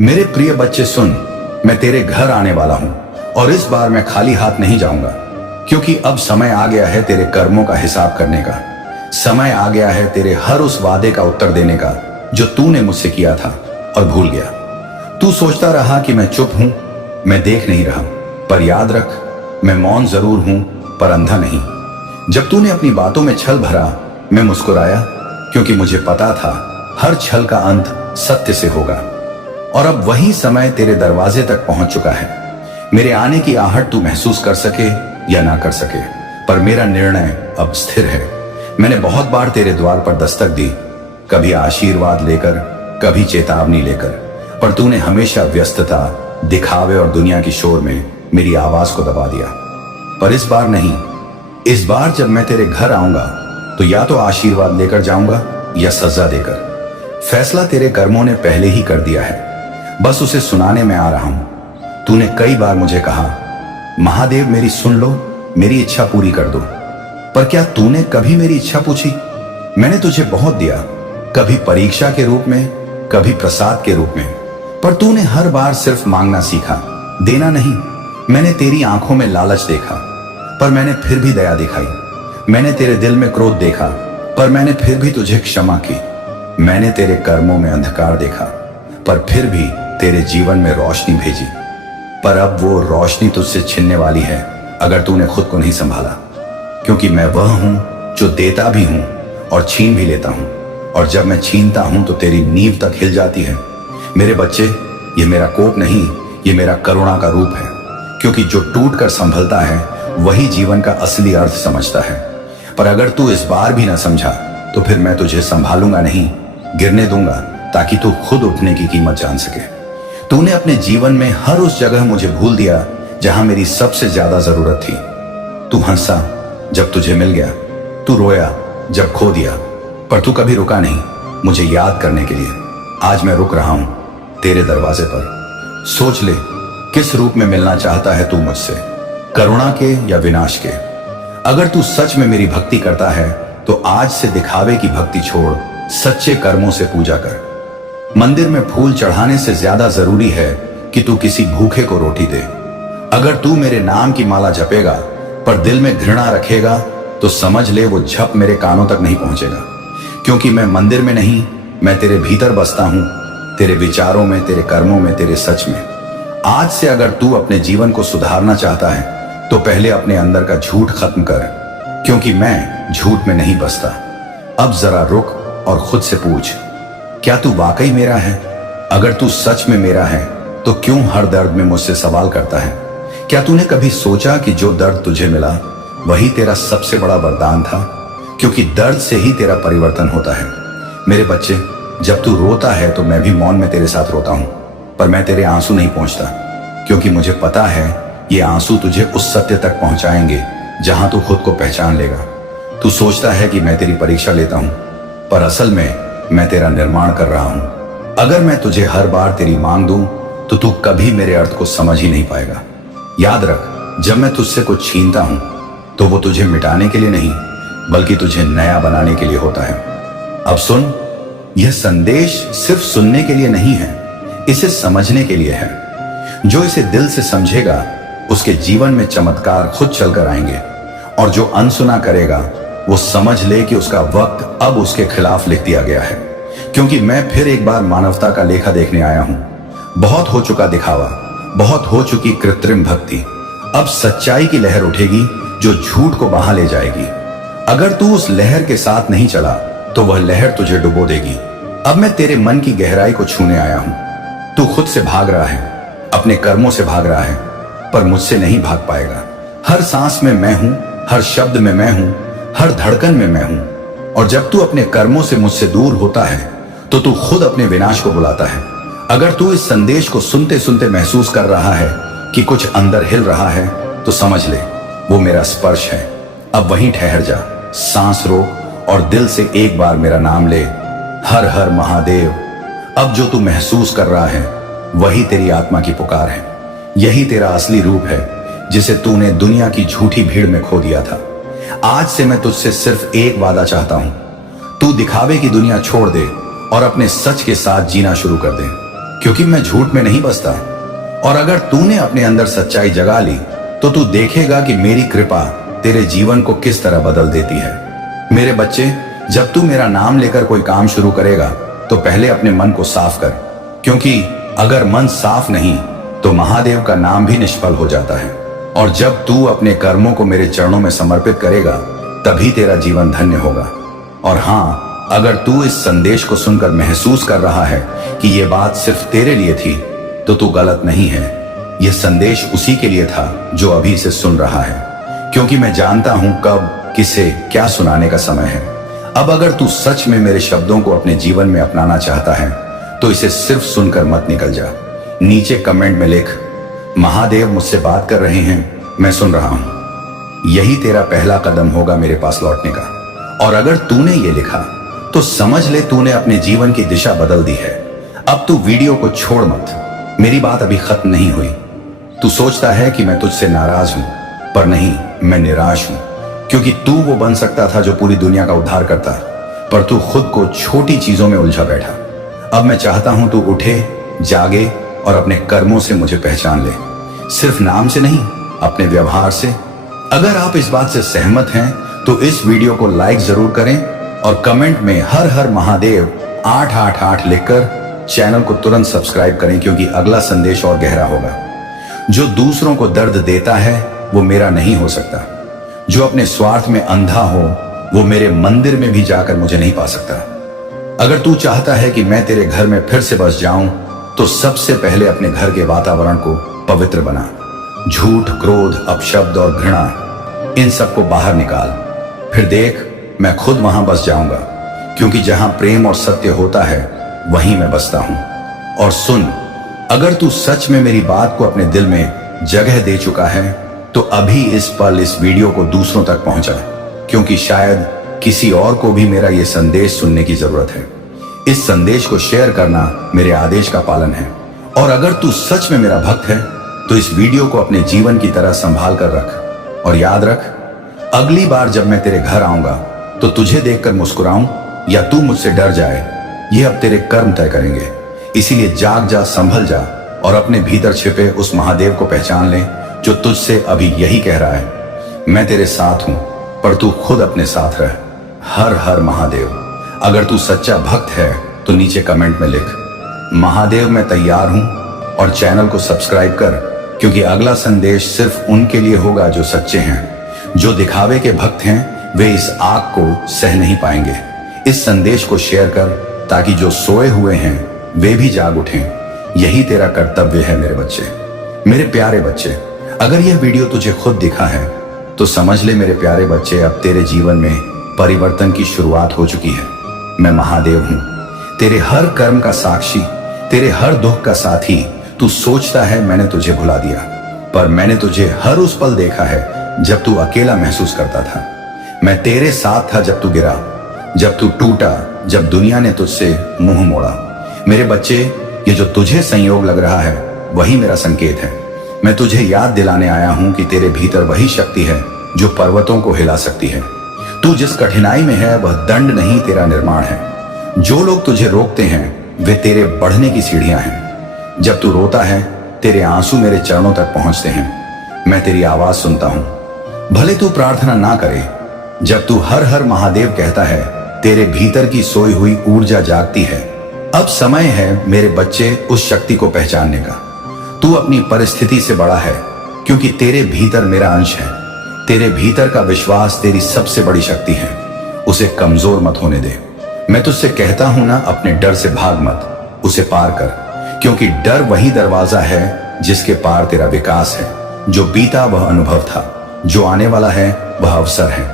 मेरे प्रिय बच्चे सुन, मैं तेरे घर आने वाला हूं और इस बार मैं खाली हाथ नहीं जाऊंगा, क्योंकि अब समय आ गया है तेरे कर्मों का हिसाब करने का। समय आ गया है तेरे हर उस वादे का उत्तर देने का जो तूने मुझसे किया था और भूल गया। तू सोचता रहा कि मैं चुप हूं, मैं देख नहीं रहा, पर याद रख, मैं मौन जरूर हूं पर अंधा नहीं। जब तूने अपनी बातों में छल भरा, मैं मुस्कुराया, क्योंकि मुझे पता था हर छल का अंत सत्य से होगा। और अब वही समय तेरे दरवाजे तक पहुंच चुका है। मेरे आने की आहट तू महसूस कर सके या ना कर सके, पर मेरा निर्णय अब स्थिर है। मैंने बहुत बार तेरे द्वार पर दस्तक दी, कभी आशीर्वाद लेकर, कभी चेतावनी लेकर, पर तूने हमेशा व्यस्तता, दिखावे और दुनिया की शोर में मेरी आवाज को दबा दिया। पर इस बार नहीं। इस बार जब मैं तेरे घर आऊंगा तो या तो आशीर्वाद लेकर जाऊंगा या सजा देकर। फैसला तेरे कर्मों ने पहले ही कर दिया है, बस उसे सुनाने में आ रहा हूं। तूने कई बार मुझे कहा, महादेव मेरी सुन लो, मेरी इच्छा पूरी कर दो। पर क्या तूने कभी मेरी इच्छा पूछी? मैंने तुझे बहुत दिया, कभी परीक्षा के रूप में, कभी प्रसाद के रूप में, पर तूने हर बार सिर्फ मांगना सीखा, देना नहीं। मैंने तेरी आंखों में लालच देखा, पर मैंने फिर भी दया दिखाई। मैंने तेरे दिल में क्रोध देखा, पर मैंने फिर भी तुझे क्षमा की। मैंने तेरे कर्मों में अंधकार देखा, पर फिर भी तेरे जीवन में रोशनी भेजी। पर अब वो रोशनी तुझसे छिनने वाली है अगर तूने खुद को नहीं संभाला, क्योंकि मैं वह हूं जो देता भी हूं और छीन भी लेता हूं, और जब मैं छीनता हूं तो तेरी नींव तक हिल जाती है। मेरे बच्चे, ये मेरा कोप नहीं, ये मेरा करुणा का रूप है, क्योंकि जो टूट कर संभलता है वही जीवन का असली अर्थ समझता है। पर अगर तू इस बार भी ना समझा तो फिर मैं तुझे संभालूंगा नहीं, गिरने दूंगा, ताकि तू खुद उठने की कीमत जान सके। तूने अपने जीवन में हर उस जगह मुझे भूल दिया जहां मेरी सबसे ज्यादा जरूरत थी। तू हंसा जब तुझे मिल गया, तू रोया जब खो दिया, पर तू कभी रुका नहीं मुझे याद करने के लिए। आज मैं रुक रहा हूं तेरे दरवाजे पर। सोच ले, किस रूप में मिलना चाहता है तू मुझसे, करुणा के या विनाश के? अगर तू सच में मेरी भक्ति करता है तो आज से दिखावे की भक्ति छोड़, सच्चे कर्मों से पूजा कर। मंदिर में फूल चढ़ाने से ज्यादा जरूरी है कि तू किसी भूखे को रोटी दे। अगर तू मेरे नाम की माला जपेगा पर दिल में घृणा रखेगा तो समझ ले वो झप मेरे कानों तक नहीं पहुंचेगा, क्योंकि मैं मंदिर में नहीं, मैं तेरे भीतर बसता हूं, तेरे विचारों में, तेरे कर्मों में, तेरे सच में। आज से अगर तू अपने जीवन को सुधारना चाहता है तो पहले अपने अंदर का झूठ खत्म कर, क्योंकि मैं झूठ में नहीं बसता। अब जरा रुक और खुद से पूछ, क्या तू वाकई मेरा है? अगर तू सच में मेरा है तो क्यों हर दर्द में मुझसे सवाल करता है? क्या तूने कभी सोचा कि जो दर्द तुझे मिला वही तेरा सबसे बड़ा वरदान था? क्योंकि दर्द से ही तेरा परिवर्तन होता है। मेरे बच्चे, जब तू रोता है तो मैं भी मौन में तेरे साथ रोता हूं, पर मैं तेरे आंसू नहीं पहुंचता, क्योंकि मुझे पता है ये आंसू तुझे उस सत्य तक पहुंचाएंगे जहां तू खुद को पहचान लेगा। तू सोचता है कि मैं तेरी परीक्षा लेता हूं, पर असल में मैं तेरा निर्माण कर रहा हूं। अगर मैं तुझे हर बार तेरी मांग दूं तो तू कभी मेरे अर्थ को समझ ही नहीं पाएगा। याद रख, जब मैं तुझसे कुछ छीनता हूं तो वो तुझे मिटाने के लिए नहीं, बल्कि तुझे नया बनाने के लिए होता है। अब सुन, यह संदेश सिर्फ सुनने के लिए नहीं है, इसे समझने के लिए है। जो इसे दिल से समझेगा उसके जीवन में चमत्कार खुद चलकर आएंगे, और जो अनसुना करेगा वो समझ ले कि उसका वक्त अब उसके खिलाफ लिख दिया गया है। क्योंकि मैं फिर एक बार मानवता का लेखा देखने आया हूं। बहुत हो चुका दिखावा, बहुत हो चुकी कृत्रिम भक्ति। अब सच्चाई की लहर उठेगी जो झूठ को बहा ले जाएगी। अगर तू उस लहर के साथ नहीं चला तो वह लहर तुझे डुबो देगी। अब मैं तेरे मन की गहराई को छूने आया हूं। तू खुद से भाग रहा है, अपने कर्मों से भाग रहा है, पर मुझसे नहीं भाग पाएगा। हर सांस में मैं हूं, हर शब्द में मैं हूं, हर धड़कन में मैं हूं। और जब तू अपने कर्मों से मुझसे दूर होता है तो तू खुद अपने विनाश को बुलाता है। अगर तू इस संदेश को सुनते सुनते महसूस कर रहा है कि कुछ अंदर हिल रहा है तो समझ ले, वो मेरा स्पर्श है। अब वहीं ठहर जा, सांस रोक और दिल से एक बार मेरा नाम ले, हर हर महादेव। अब जो तू महसूस कर रहा है वही तेरी आत्मा की पुकार है। यही तेरा असली रूप है जिसे तूने दुनिया की झूठी भीड़ में खो दिया था। आज से मैं तुझसे सिर्फ एक वादा चाहता हूं, तू दिखावे की दुनिया छोड़ दे और अपने सच के साथ जीना शुरू कर दे। क्योंकि मैं झूठ में नहीं बसता। और अगर तूने अपने अंदर सच्चाई जगा ली तो तू देखेगा कि मेरी कृपा तेरे जीवन को किस तरह बदल देती है। मेरे बच्चे, जब तू मेरा नाम लेकर कोई काम शुरू करेगा तो पहले अपने मन को साफ कर, क्योंकि अगर मन साफ नहीं तो महादेव का नाम भी निष्फल हो जाता है। और जब तू अपने कर्मों को मेरे चरणों में समर्पित करेगा तभी तेरा जीवन धन्य होगा। और हाँ, अगर तू इस संदेश को सुनकर महसूस कर रहा है कि यह बात सिर्फ तेरे लिए थी तो तू गलत नहीं है। यह संदेश उसी के लिए था जो अभी इसे सुन रहा है, क्योंकि मैं जानता हूं कब किसे क्या सुनाने का समय है। अब अगर तू सच में मेरे शब्दों को अपने जीवन में अपनाना चाहता है तो इसे सिर्फ सुनकर मत निकल जा। नीचे कमेंट में लिख, महादेव मुझसे बात कर रहे हैं, मैं सुन रहा हूं। यही तेरा पहला कदम होगा मेरे पास लौटने का। और अगर तूने ये लिखा तो समझ ले तूने अपने जीवन की दिशा बदल दी है। अब तू वीडियो को छोड़ मत, मेरी बात अभी खत्म नहीं हुई। तू सोचता है कि मैं तुझसे नाराज हूं, पर नहीं, मैं निराश हूं, क्योंकि तू वो बन सकता था जो पूरी दुनिया का उद्धार करता, पर तू खुद को छोटी चीजों में उलझा बैठा। अब मैं चाहता हूं तू उठे, जागे और अपने कर्मों से मुझे पहचान ले, सिर्फ नाम से नहीं, अपने व्यवहार से। अगर आप इस बात से सहमत हैं तो इस वीडियो को लाइक जरूर करें और कमेंट में हर हर महादेव 888 लिखकर चैनल को तुरंत सब्सक्राइब करें, क्योंकि अगला संदेश और गहरा होगा। जो दूसरों को दर्द देता है वो मेरा नहीं हो सकता। जो अपने स्वार्थ में अंधा हो वो मेरे मंदिर में भी जाकर मुझे नहीं पा सकता। अगर तू चाहता है कि मैं तेरे घर में फिर से बस जाऊं तो सबसे पहले अपने घर के वातावरण को पवित्र बना। झूठ, क्रोध, अपशब्द और घृणा, इन सबको बाहर निकाल। फिर देख, मैं खुद वहां बस जाऊंगा, क्योंकि जहां प्रेम और सत्य होता है वहीं मैं बसता हूं। और सुन, अगर तू सच में मेरी बात को अपने दिल में जगह दे चुका है तो अभी इस पल इस वीडियो को दूसरों तक पहुंचा, क्योंकि शायद किसी और को भी मेरा यह संदेश सुनने की जरूरत है। इस संदेश को शेयर करना मेरे आदेश का पालन है। और अगर तू सच में मेरा भक्त है तो इस वीडियो को अपने जीवन की तरह संभाल कर रख। और याद रख, अगली बार जब मैं तेरे घर आऊंगा तो तुझे देखकर मुस्कुराऊं या तू मुझसे डर जाए, यह अब तेरे कर्म तय करेंगे। इसीलिए जाग जा, संभल जा और अपने भीतर छिपे उस महादेव को पहचान ले जो तुझसे अभी यही कह रहा है, मैं तेरे साथ हूं, पर तू खुद अपने साथ रह। हर हर महादेव। अगर तू सच्चा भक्त है तो नीचे कमेंट में लिख, महादेव मैं तैयार हूं, और चैनल को सब्सक्राइब कर, क्योंकि अगला संदेश सिर्फ उनके लिए होगा जो सच्चे हैं। जो दिखावे के भक्त हैं वे इस आग को सह नहीं पाएंगे। इस संदेश को शेयर कर ताकि जो सोए हुए हैं वे भी जाग उठें। यही तेरा कर्तव्य है मेरे बच्चे, मेरे प्यारे बच्चे। अगर यह वीडियो तुझे खुद दिखा है तो समझ ले मेरे प्यारे बच्चे, अब तेरे जीवन में परिवर्तन की शुरुआत हो चुकी है। मैं महादेव हूं, तेरे हर कर्म का साक्षी, तेरे हर दुख का साथी। तू सोचता है मैंने तुझे भुला दिया, पर मैंने तुझे हर उस पल देखा है जब तू अकेला महसूस करता था। मैं तेरे साथ था जब तू गिरा, जब तू टूटा, जब दुनिया ने तुझसे मुंह मोड़ा। मेरे बच्चे, ये जो तुझे संयोग लग रहा है वही मेरा संकेत है। मैं तुझे याद दिलाने आया हूं कि तेरे भीतर वही शक्ति है जो पर्वतों को हिला सकती है। तू जिस कठिनाई में है वह दंड नहीं, तेरा निर्माण है। जो लोग तुझे रोकते हैं वे तेरे बढ़ने की सीढ़ियां हैं। जब तू रोता है तेरे आंसू मेरे चरणों तक पहुंचते हैं। मैं तेरी आवाज सुनता हूं, भले तू प्रार्थना ना करे। जब तू हर हर महादेव कहता है तेरे भीतर की सोई हुई ऊर्जा जागती है। अब समय है मेरे बच्चे उस शक्ति को पहचानने का। तू अपनी परिस्थिति से बड़ा है, क्योंकि तेरे भीतर मेरा अंश है। तेरे भीतर का विश्वास तेरी सबसे बड़ी शक्ति है, उसे कमजोर मत होने दे। मैं तुझसे कहता हूं ना, अपने डर से भाग मत, उसे पार कर, क्योंकि डर वही दरवाजा है जिसके पार तेरा विकास है। जो बीता वह अनुभव था, जो आने वाला है वह अवसर है।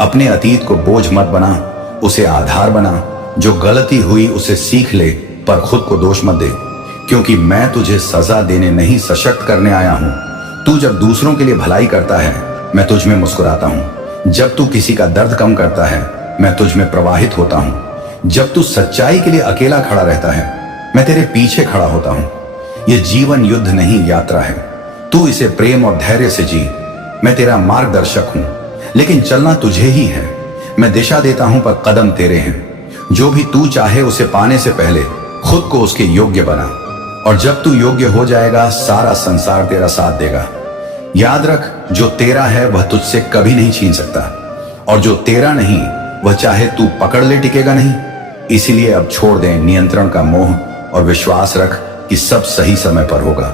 अपने अतीत को बोझ मत बना, उसे आधार बना। जो गलती हुई उसे सीख ले, पर खुद को दोष मत दे, क्योंकि मैं तुझे सजा देने नहीं सशक्त करने आया हूं। तू जब दूसरों के लिए भलाई करता है मैं तुझ में मुस्कुराता हूं। जब तू किसी का दर्द कम करता है मैं तुझ में प्रवाहित होता हूं। जब तू सच्चाई के लिए अकेला खड़ा रहता है मैं तेरे पीछे खड़ा होता हूं। यह जीवन युद्ध नहीं, यात्रा है। तू इसे प्रेम और धैर्य से जी। मैं तेरा मार्गदर्शक हूं, लेकिन चलना तुझे ही है। मैं दिशा देता हूं, पर कदम तेरे हैं। जो भी तू चाहे उसे पाने से पहले खुद को उसके योग्य बना। और जब तू योग्य हो जाएगा सारा संसार तेरा साथ देगा। याद रख, जो तेरा है वह तुझसे कभी नहीं छीन सकता, और जो तेरा नहीं वह चाहे तू पकड़ ले टिकेगा नहीं। इसीलिए अब छोड़ दे नियंत्रण का मोह और विश्वास रख कि सब सही समय पर होगा।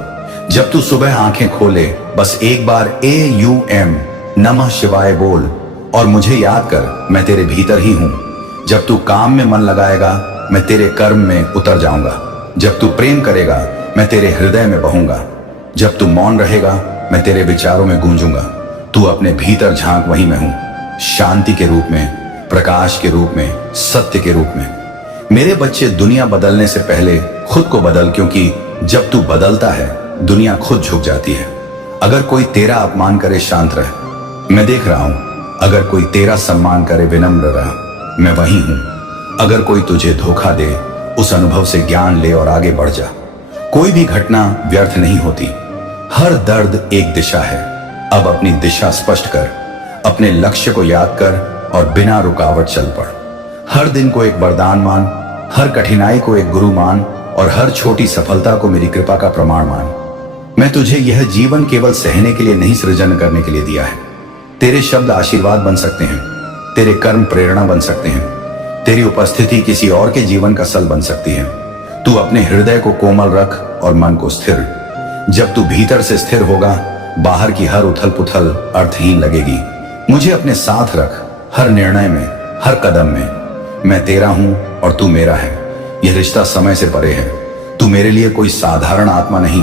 जब तू सुबह आंखें खोले बस एक बार AUM नमः शिवाय बोल और मुझे याद कर, मैं तेरे भीतर ही हूं। जब तू काम में मन लगाएगा मैं तेरे कर्म में उतर जाऊंगा। जब तू प्रेम करेगा मैं तेरे हृदय में बहूंगा। जब तू मौन रहेगा मैं तेरे विचारों में गूंजूंगा। तू अपने भीतर झांक, वहीं मैं हूं, शांति के रूप में, प्रकाश के रूप में, सत्य के रूप में। मेरे बच्चे, दुनिया बदलने से पहले खुद को बदल, क्योंकि जब तू बदलता है दुनिया खुद झुक जाती है। अगर कोई तेरा अपमान करे शांत रह, मैं देख रहा हूं। अगर कोई तेरा सम्मान करे विनम्र रह, मैं वही हूं। अगर कोई तुझे धोखा दे उस अनुभव से ज्ञान ले और आगे बढ़ जा। कोई भी घटना व्यर्थ नहीं होती, हर दर्द एक दिशा है। अब अपनी दिशा स्पष्ट कर, अपने लक्ष्य को याद कर और बिना रुकावट चल पड़। हर दिन को एक वरदान मान, हर कठिनाई को एक गुरु मान और हर छोटी सफलता को मेरी कृपा का प्रमाण मान। मैं तुझे यह जीवन केवल सहने के लिए नहीं, सृजन करने के लिए दिया है। तेरे शब्द आशीर्वाद बन सकते हैं, तेरे कर्म प्रेरणा बन सकते हैं, तेरी उपस्थिति किसी और के जीवन का सल बन सकती है। तू अपने हृदय को कोमल रख और मन को स्थिर। जब तू भीतर से स्थिर होगा बाहर की हर उथल पुथल अर्थहीन लगेगी। मुझे अपने साथ रख, हर निर्णय में, हर कदम में। मैं तेरा हूं और तू मेरा है। यह रिश्ता समय से परे है। तू मेरे लिए कोई साधारण आत्मा नहीं,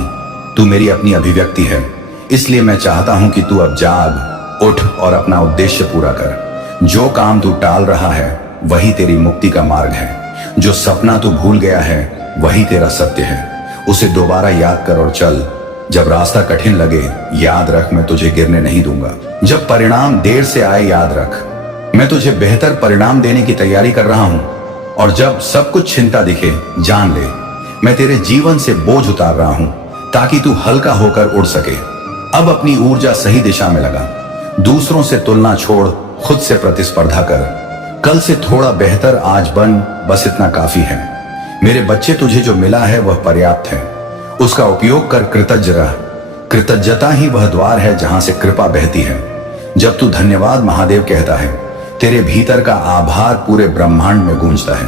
तू मेरी अपनी अभिव्यक्ति है। इसलिए मैं चाहता हूं कि तू अब जाग, उठ और अपना उद्देश्य पूरा कर। जो काम तू टाल रहा है वही तेरी मुक्ति का मार्ग है। जो सपना तू भूल गया है वही तेरा सत्य है। उसे दोबारा याद कर और चल। जब रास्ता कठिन लगे याद रख, मैं तुझे गिरने नहीं दूंगा। जब परिणाम देर से आए याद रख, मैं तुझे बेहतर परिणाम देने की तैयारी कर रहा हूं। और जब सब कुछ चिंता दिखे जान ले, मैं तेरे जीवन से बोझ उतार रहा हूं ताकि तू हल्का होकर उड़ सके। अब अपनी ऊर्जा सही दिशा में लगा। दूसरों से तुलना छोड़, खुद से प्रतिस्पर्धा कर। कल से थोड़ा बेहतर आज बन, बस इतना काफी है। मेरे बच्चे, तुझे जो मिला है वह पर्याप्त है। उसका उपयोग कर, कृतज्ञ रह। कृतज्ञता ही वह द्वार है जहां से कृपा बहती है। जब तू धन्यवाद महादेव कहता है, तेरे भीतर का आभार पूरे ब्रह्मांड में गूंजता है।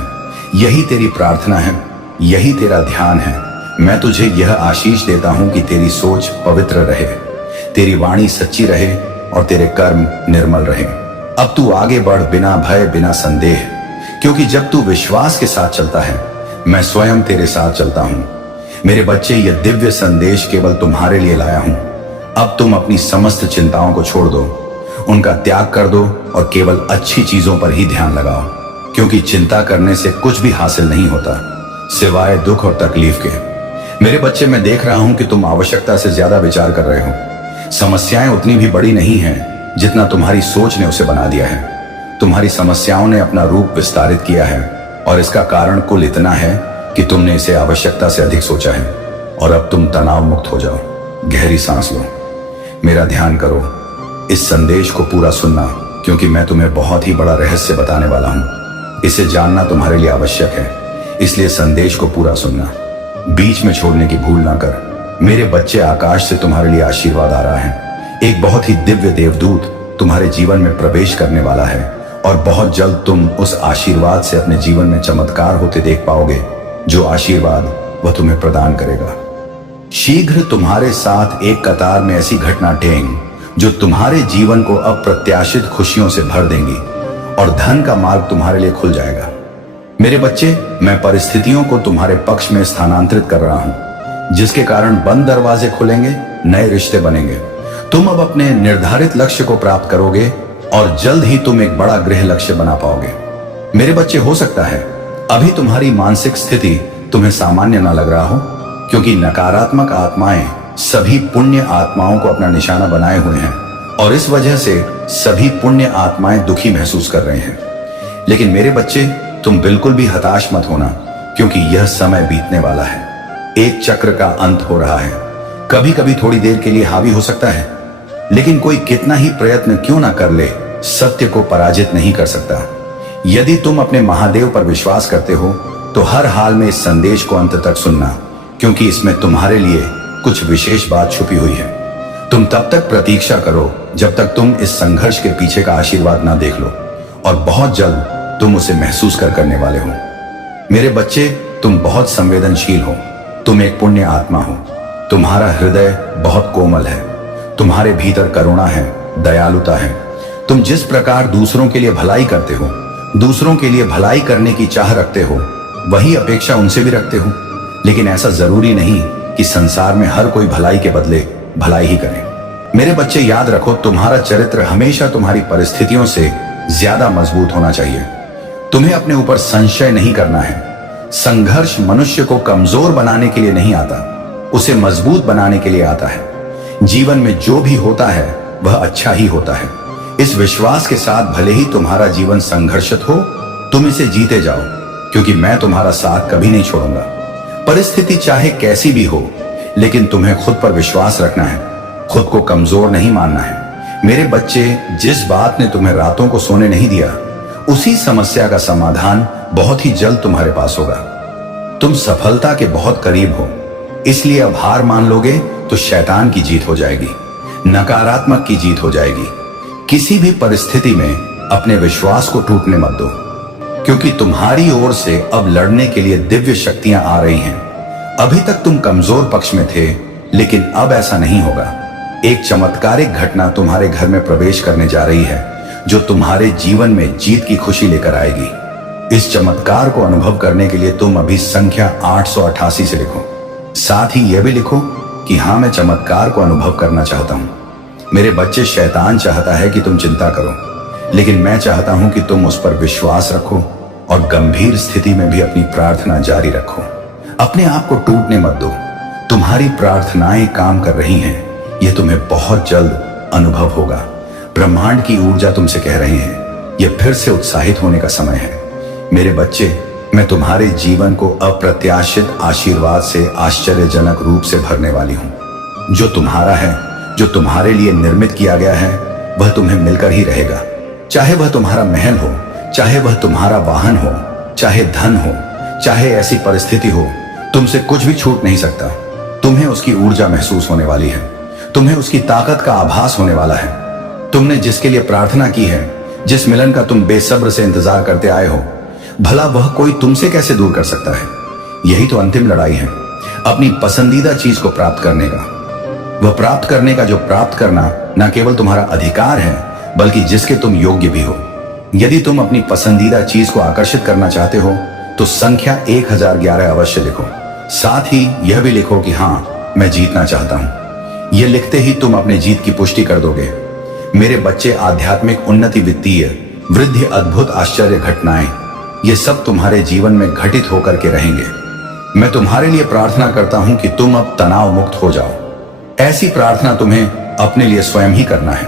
यही तेरी प्रार्थना है, यही तेरा ध्यान है। मैं तुझे यह आशीष देता हूं कि तेरी सोच पवित्र रहे, तेरी वाणी सच्ची रहे और तेरे कर्म निर्मल रहे। अब तू आगे बढ़, बिना भय, बिना संदेह, क्योंकि जब तू विश्वास के साथ चलता है मैं स्वयं तेरे साथ चलता हूं। मेरे बच्चे, यह दिव्य संदेश केवल तुम्हारे लिए लाया हूं। अब तुम अपनी समस्त चिंताओं को छोड़ दो, उनका त्याग कर दो और केवल अच्छी चीजों पर ही ध्यान लगाओ, क्योंकि चिंता करने से कुछ भी हासिल नहीं होता सिवाय दुख और तकलीफ के। मेरे बच्चे, मैं देख रहा हूं कि तुम आवश्यकता से ज्यादा विचार कर रहे हो। समस्याएं उतनी भी बड़ी नहीं हैं जितना तुम्हारी सोच ने उसे बना दिया है। तुम्हारी समस्याओं ने अपना रूप विस्तारित किया है और इसका कारण कुल इतना है कि तुमने इसे आवश्यकता से अधिक सोचा है। और अब तुम तनाव मुक्त हो जाओ, गहरी सांस लो, मेरा ध्यान करो, इस संदेश को पूरा सुनना, क्योंकि मैं तुम्हें बहुत ही बड़ा रहस्य बताने वाला हूं। इसे जानना तुम्हारे लिए आवश्यक है, इसलिए संदेश को पूरा सुनना, बीच में छोड़ने की भूल ना कर। मेरे बच्चे, आकाश से तुम्हारे लिए आशीर्वाद आ रहा है। एक बहुत ही दिव्य देवदूत तुम्हारे जीवन में प्रवेश करने वाला है और बहुत जल्द तुम उस आशीर्वाद से अपने जीवन में चमत्कार होते देख पाओगे। जो आशीर्वाद वह तुम्हें प्रदान करेगा। शीघ्र तुम्हारे साथ एक कतार में ऐसी घटना टेंग जो तुम्हारे जीवन को अप्रत्याशित खुशियों से भर देंगी और धन का मार्ग तुम्हारे लिए खुल जाएगा। मेरे बच्चे, मैं परिस्थितियों को तुम्हारे पक्ष में स्थानांतरित कर रहा हूं, जिसके कारण बंद दरवाजे खुलेंगे, नए रिश्ते बनेंगे। तुम अब अपने निर्धारित लक्ष्य को प्राप्त करोगे और जल्द ही तुम एक बड़ा गृह लक्ष्य बना पाओगे। मेरे बच्चे, हो सकता है अभी तुम्हारी मानसिक स्थिति तुम्हें सामान्य ना लग रहा हो, क्योंकि नकारात्मक आत्माएं सभी पुण्य आत्माओं को अपना निशाना बनाए हुए हैं और इस वजह से सभी पुण्य आत्माएं दुखी महसूस कर रहे हैं। लेकिन मेरे बच्चे, तुम बिल्कुल भी हताश मत होना, क्योंकि यह समय बीतने वाला है। एक चक्र का अंत हो रहा है। कभी कभी थोड़ी देर के लिए हावी हो सकता है, लेकिन कोई कितना ही प्रयत्न क्यों ना कर ले, सत्य को पराजित नहीं कर सकता। यदि तुम अपने महादेव पर विश्वास करते हो तो हर हाल में इस संदेश को अंत तक सुनना, क्योंकि इसमें तुम्हारे लिए कुछ विशेष बात छुपी हुई है। तुम तब तक प्रतीक्षा करो जब तक तुम इस संघर्ष के पीछे का आशीर्वाद ना देख लो, और बहुत जल्द तुम उसे महसूस करने वाले हो। मेरे बच्चे, तुम बहुत संवेदनशील हो। तुम एक पुण्य आत्मा हो। तुम्हारा हृदय बहुत कोमल है। तुम्हारे भीतर करुणा है, दयालुता है। तुम जिस प्रकार दूसरों के लिए भलाई करते हो, दूसरों के लिए भलाई करने की चाह रखते हो, वही अपेक्षा उनसे भी रखते हो। लेकिन ऐसा जरूरी नहीं कि संसार में हर कोई भलाई के बदले भलाई ही करे। मेरे बच्चे, याद रखो, तुम्हारा चरित्र हमेशा तुम्हारी परिस्थितियों से ज्यादा मजबूत होना चाहिए। तुम्हें अपने ऊपर संशय नहीं करना है। संघर्ष मनुष्य को कमजोर बनाने के लिए नहीं आता, उसे मजबूत बनाने के लिए आता है। जीवन में जो भी होता है वह अच्छा ही होता है। इस विश्वास के साथ भले ही तुम्हारा जीवन संघर्षित हो, तुम इसे जीते जाओ, क्योंकि मैं तुम्हारा साथ कभी नहीं छोड़ूंगा। परिस्थिति चाहे कैसी भी हो, लेकिन तुम्हें खुद पर विश्वास रखना है, खुद को कमजोर नहीं मानना है। मेरे बच्चे, जिस बात ने तुम्हें रातों को सोने नहीं दिया, उसी समस्या का समाधान बहुत ही जल्द तुम्हारे पास होगा। तुम सफलता के बहुत करीब हो, इसलिए अब हार मान लोगे तो शैतान की जीत हो जाएगी, नकारात्मक की जीत हो जाएगी। किसी भी परिस्थिति में अपने विश्वास को टूटने मत दो, क्योंकि तुम्हारी ओर से अब लड़ने के लिए दिव्य शक्तियां आ रही हैं। अभी तक तुम कमजोर पक्ष में थे, लेकिन अब ऐसा नहीं होगा। एक चमत्कारिक घटना तुम्हारे घर में प्रवेश करने जा रही है, जो तुम्हारे जीवन में जीत की खुशी लेकर आएगी। इस चमत्कार को अनुभव करने के लिए तुम अभी संख्या 888 से लिखो। साथ ही यह भी लिखो कि हाँ, मैं चमत्कार को अनुभव करना चाहता हूं। मेरे बच्चे, शैतान चाहता है कि तुम चिंता करो, लेकिन मैं चाहता हूं कि तुम उस पर विश्वास रखो और गंभीर स्थिति में भी अपनी प्रार्थना जारी रखो। अपने आप को टूटने मत दो। तुम्हारी प्रार्थनाएं काम कर रही हैं, यह तुम्हें बहुत जल्द अनुभव होगा। ब्रह्मांड की ऊर्जा तुमसे कह रहे हैं, यह फिर से उत्साहित होने का समय है। मेरे बच्चे, मैं तुम्हारे जीवन को अप्रत्याशित आशीर्वाद से आश्चर्यजनक रूप से भरने वाली हूं। जो तुम्हारा है, जो तुम्हारे लिए निर्मित किया गया है, वह तुम्हें मिलकर ही रहेगा। चाहे वह तुम्हारा महल हो, चाहे वह तुम्हारा वाहन हो, चाहे धन हो, चाहे ऐसी परिस्थिति हो, तुमसे कुछ भी छूट नहीं सकता। तुम्हें उसकी ऊर्जा महसूस होने वाली है, तुम्हें उसकी ताकत का आभास होने वाला है। तुमने जिसके लिए प्रार्थना की है, जिस मिलन का तुम बेसब्र से इंतजार करते आए हो, भला वह कोई तुमसे कैसे दूर कर सकता है? यही तो अंतिम लड़ाई है, अपनी पसंदीदा चीज को प्राप्त करने का। वह प्राप्त करने का जो प्राप्त करना न केवल तुम्हारा अधिकार है, बल्कि जिसके तुम योग्य भी हो। यदि तुम अपनी पसंदीदा चीज को आकर्षित करना चाहते हो, तो संख्या 1011 अवश्य लिखो। साथ ही यह भी लिखो कि हाँ, मैं जीतना चाहता हूं। यह लिखते ही तुम अपने जीत की पुष्टि कर दोगे। मेरे बच्चे, आध्यात्मिक उन्नति, वित्तीय वृद्धि, अद्भुत आश्चर्य घटनाएं, ये सब तुम्हारे जीवन में घटित होकर के रहेंगे। मैं तुम्हारे लिए प्रार्थना करता हूं कि तुम अब तनाव मुक्त हो जाओ। ऐसी प्रार्थना तुम्हें अपने लिए स्वयं ही करना है।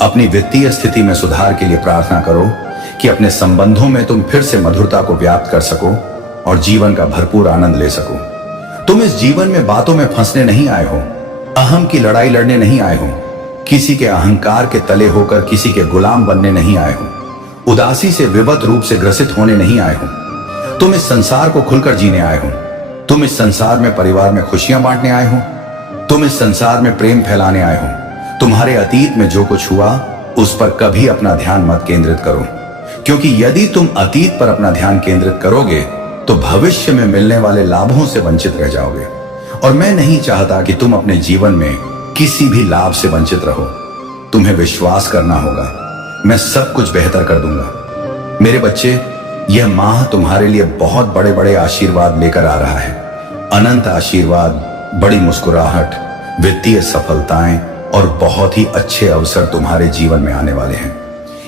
अपनी वित्तीय स्थिति में सुधार के लिए प्रार्थना करो कि अपने संबंधों में तुम फिर से मधुरता को व्याप्त कर सको और जीवन का भरपूर आनंद ले सको। तुम इस जीवन में बातों में फंसने नहीं आए हो, अहम की लड़ाई लड़ने नहीं आए हो, किसी के अहंकार के तले होकर किसी के गुलाम बनने नहीं आए हो, उदासी से विवत रूप से ग्रसित होने नहीं आए हो। तुम इस संसार को खुलकर जीने आए हो। तुम इस संसार में परिवार में खुशियां बांटने आए हो। तुम इस संसार में प्रेम फैलाने आए हो। तुम्हारे अतीत में जो कुछ हुआ, उस पर कभी अपना ध्यान मत केंद्रित करो, क्योंकि यदि तुम अतीत पर अपना ध्यान केंद्रित करोगे तो भविष्य में मिलने वाले लाभों से वंचित रह जाओगे। और मैं नहीं चाहता कि तुम अपने जीवन में किसी भी लाभ से वंचित रहो। तुम्हें विश्वास करना होगा, मैं सब कुछ बेहतर कर दूंगा। मेरे बच्चे, यह माह तुम्हारे लिए बहुत बड़े बड़े आशीर्वाद लेकर आ रहा है। अनंत आशीर्वाद, बड़ी मुस्कुराहट, वित्तीय सफलताएं और बहुत ही अच्छे अवसर तुम्हारे जीवन में आने वाले हैं।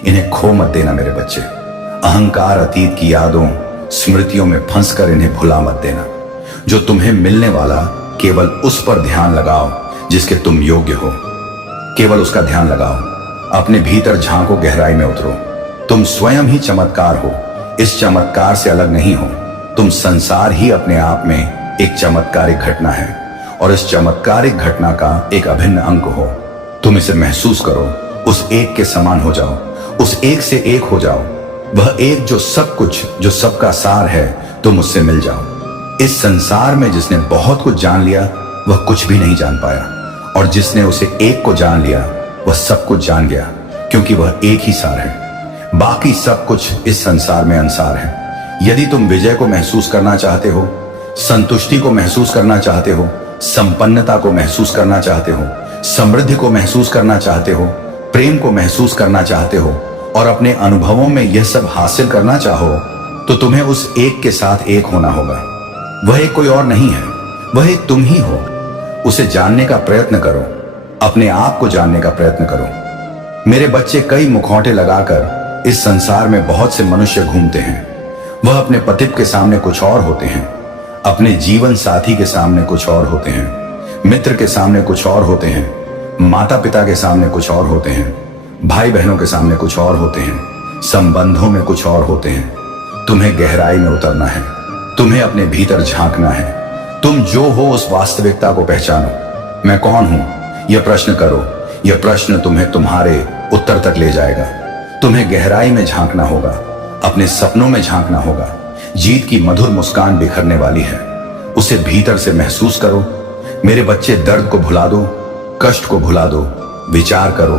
इन्हें खो मत देना मेरे बच्चे। अहंकार, अतीत की यादों, स्मृतियों में फंसकर इन्हें भुला मत देना। जो तुम्हें मिलने वाला, केवल उस पर ध्यान लगाओ जिसके तुम योग्य हो। केवल उसका ध्यान लगाओ। अपने भीतर झांको, गहराई में उतरो। तुम स्वयं ही चमत्कार हो, इस चमत्कार से अलग नहीं हो। तुम संसार ही अपने आप में एक चमत्कारिक घटना है और इस चमत्कारिक घटना का एक अभिन्न अंग हो। तुम इसे महसूस करो, उस एक के समान हो जाओ, उस एक से एक हो जाओ। वह एक जो सब कुछ, जो सबका सार है, तुम उससे मिल जाओ। इस संसार में जिसने बहुत कुछ जान लिया वह कुछ भी नहीं जान पाया, और जिसने उसे एक को जान लिया वह सब कुछ जान गया, क्योंकि वह एक ही सार है। बाकी सब कुछ इस संसार में अंसार है। यदि तुम विजय को महसूस करना चाहते हो, संतुष्टि को महसूस करना चाहते हो, संपन्नता को महसूस करना चाहते हो, समृद्धि को महसूस करना चाहते हो, प्रेम को महसूस करना चाहते हो और अपने अनुभवों में यह सब हासिल करना चाहो, तो तुम्हें उस एक के साथ एक होना होगा। वह एक कोई और नहीं है, वह एक तुम ही हो। उसे जानने का प्रयत्न करो, अपने आप को जानने का प्रयत्न करो। मेरे बच्चे, कई मुखौटे लगाकर इस संसार में बहुत से मनुष्य घूमते हैं। वह अपने पतित के सामने कुछ और होते हैं, अपने जीवन साथी के सामने कुछ और होते हैं, मित्र के सामने कुछ और होते हैं, माता पिता के सामने कुछ और होते हैं, भाई बहनों के सामने कुछ और होते हैं, संबंधों में कुछ और होते हैं। तुम्हें गहराई में उतरना है, तुम्हें अपने भीतर झांकना है। तुम जो हो उस वास्तविकता को पहचानो। मैं कौन हूं, यह प्रश्न करो। यह प्रश्न तुम्हें तुम्हारे उत्तर तक ले जाएगा। तुम्हें गहराई में झांकना होगा, अपने सपनों में झांकना होगा। जीत की मधुर मुस्कान बिखरने वाली है, उसे भीतर से महसूस करो। मेरे बच्चे, दर्द को भुला दो, कष्ट को भुला दो, विचार करो,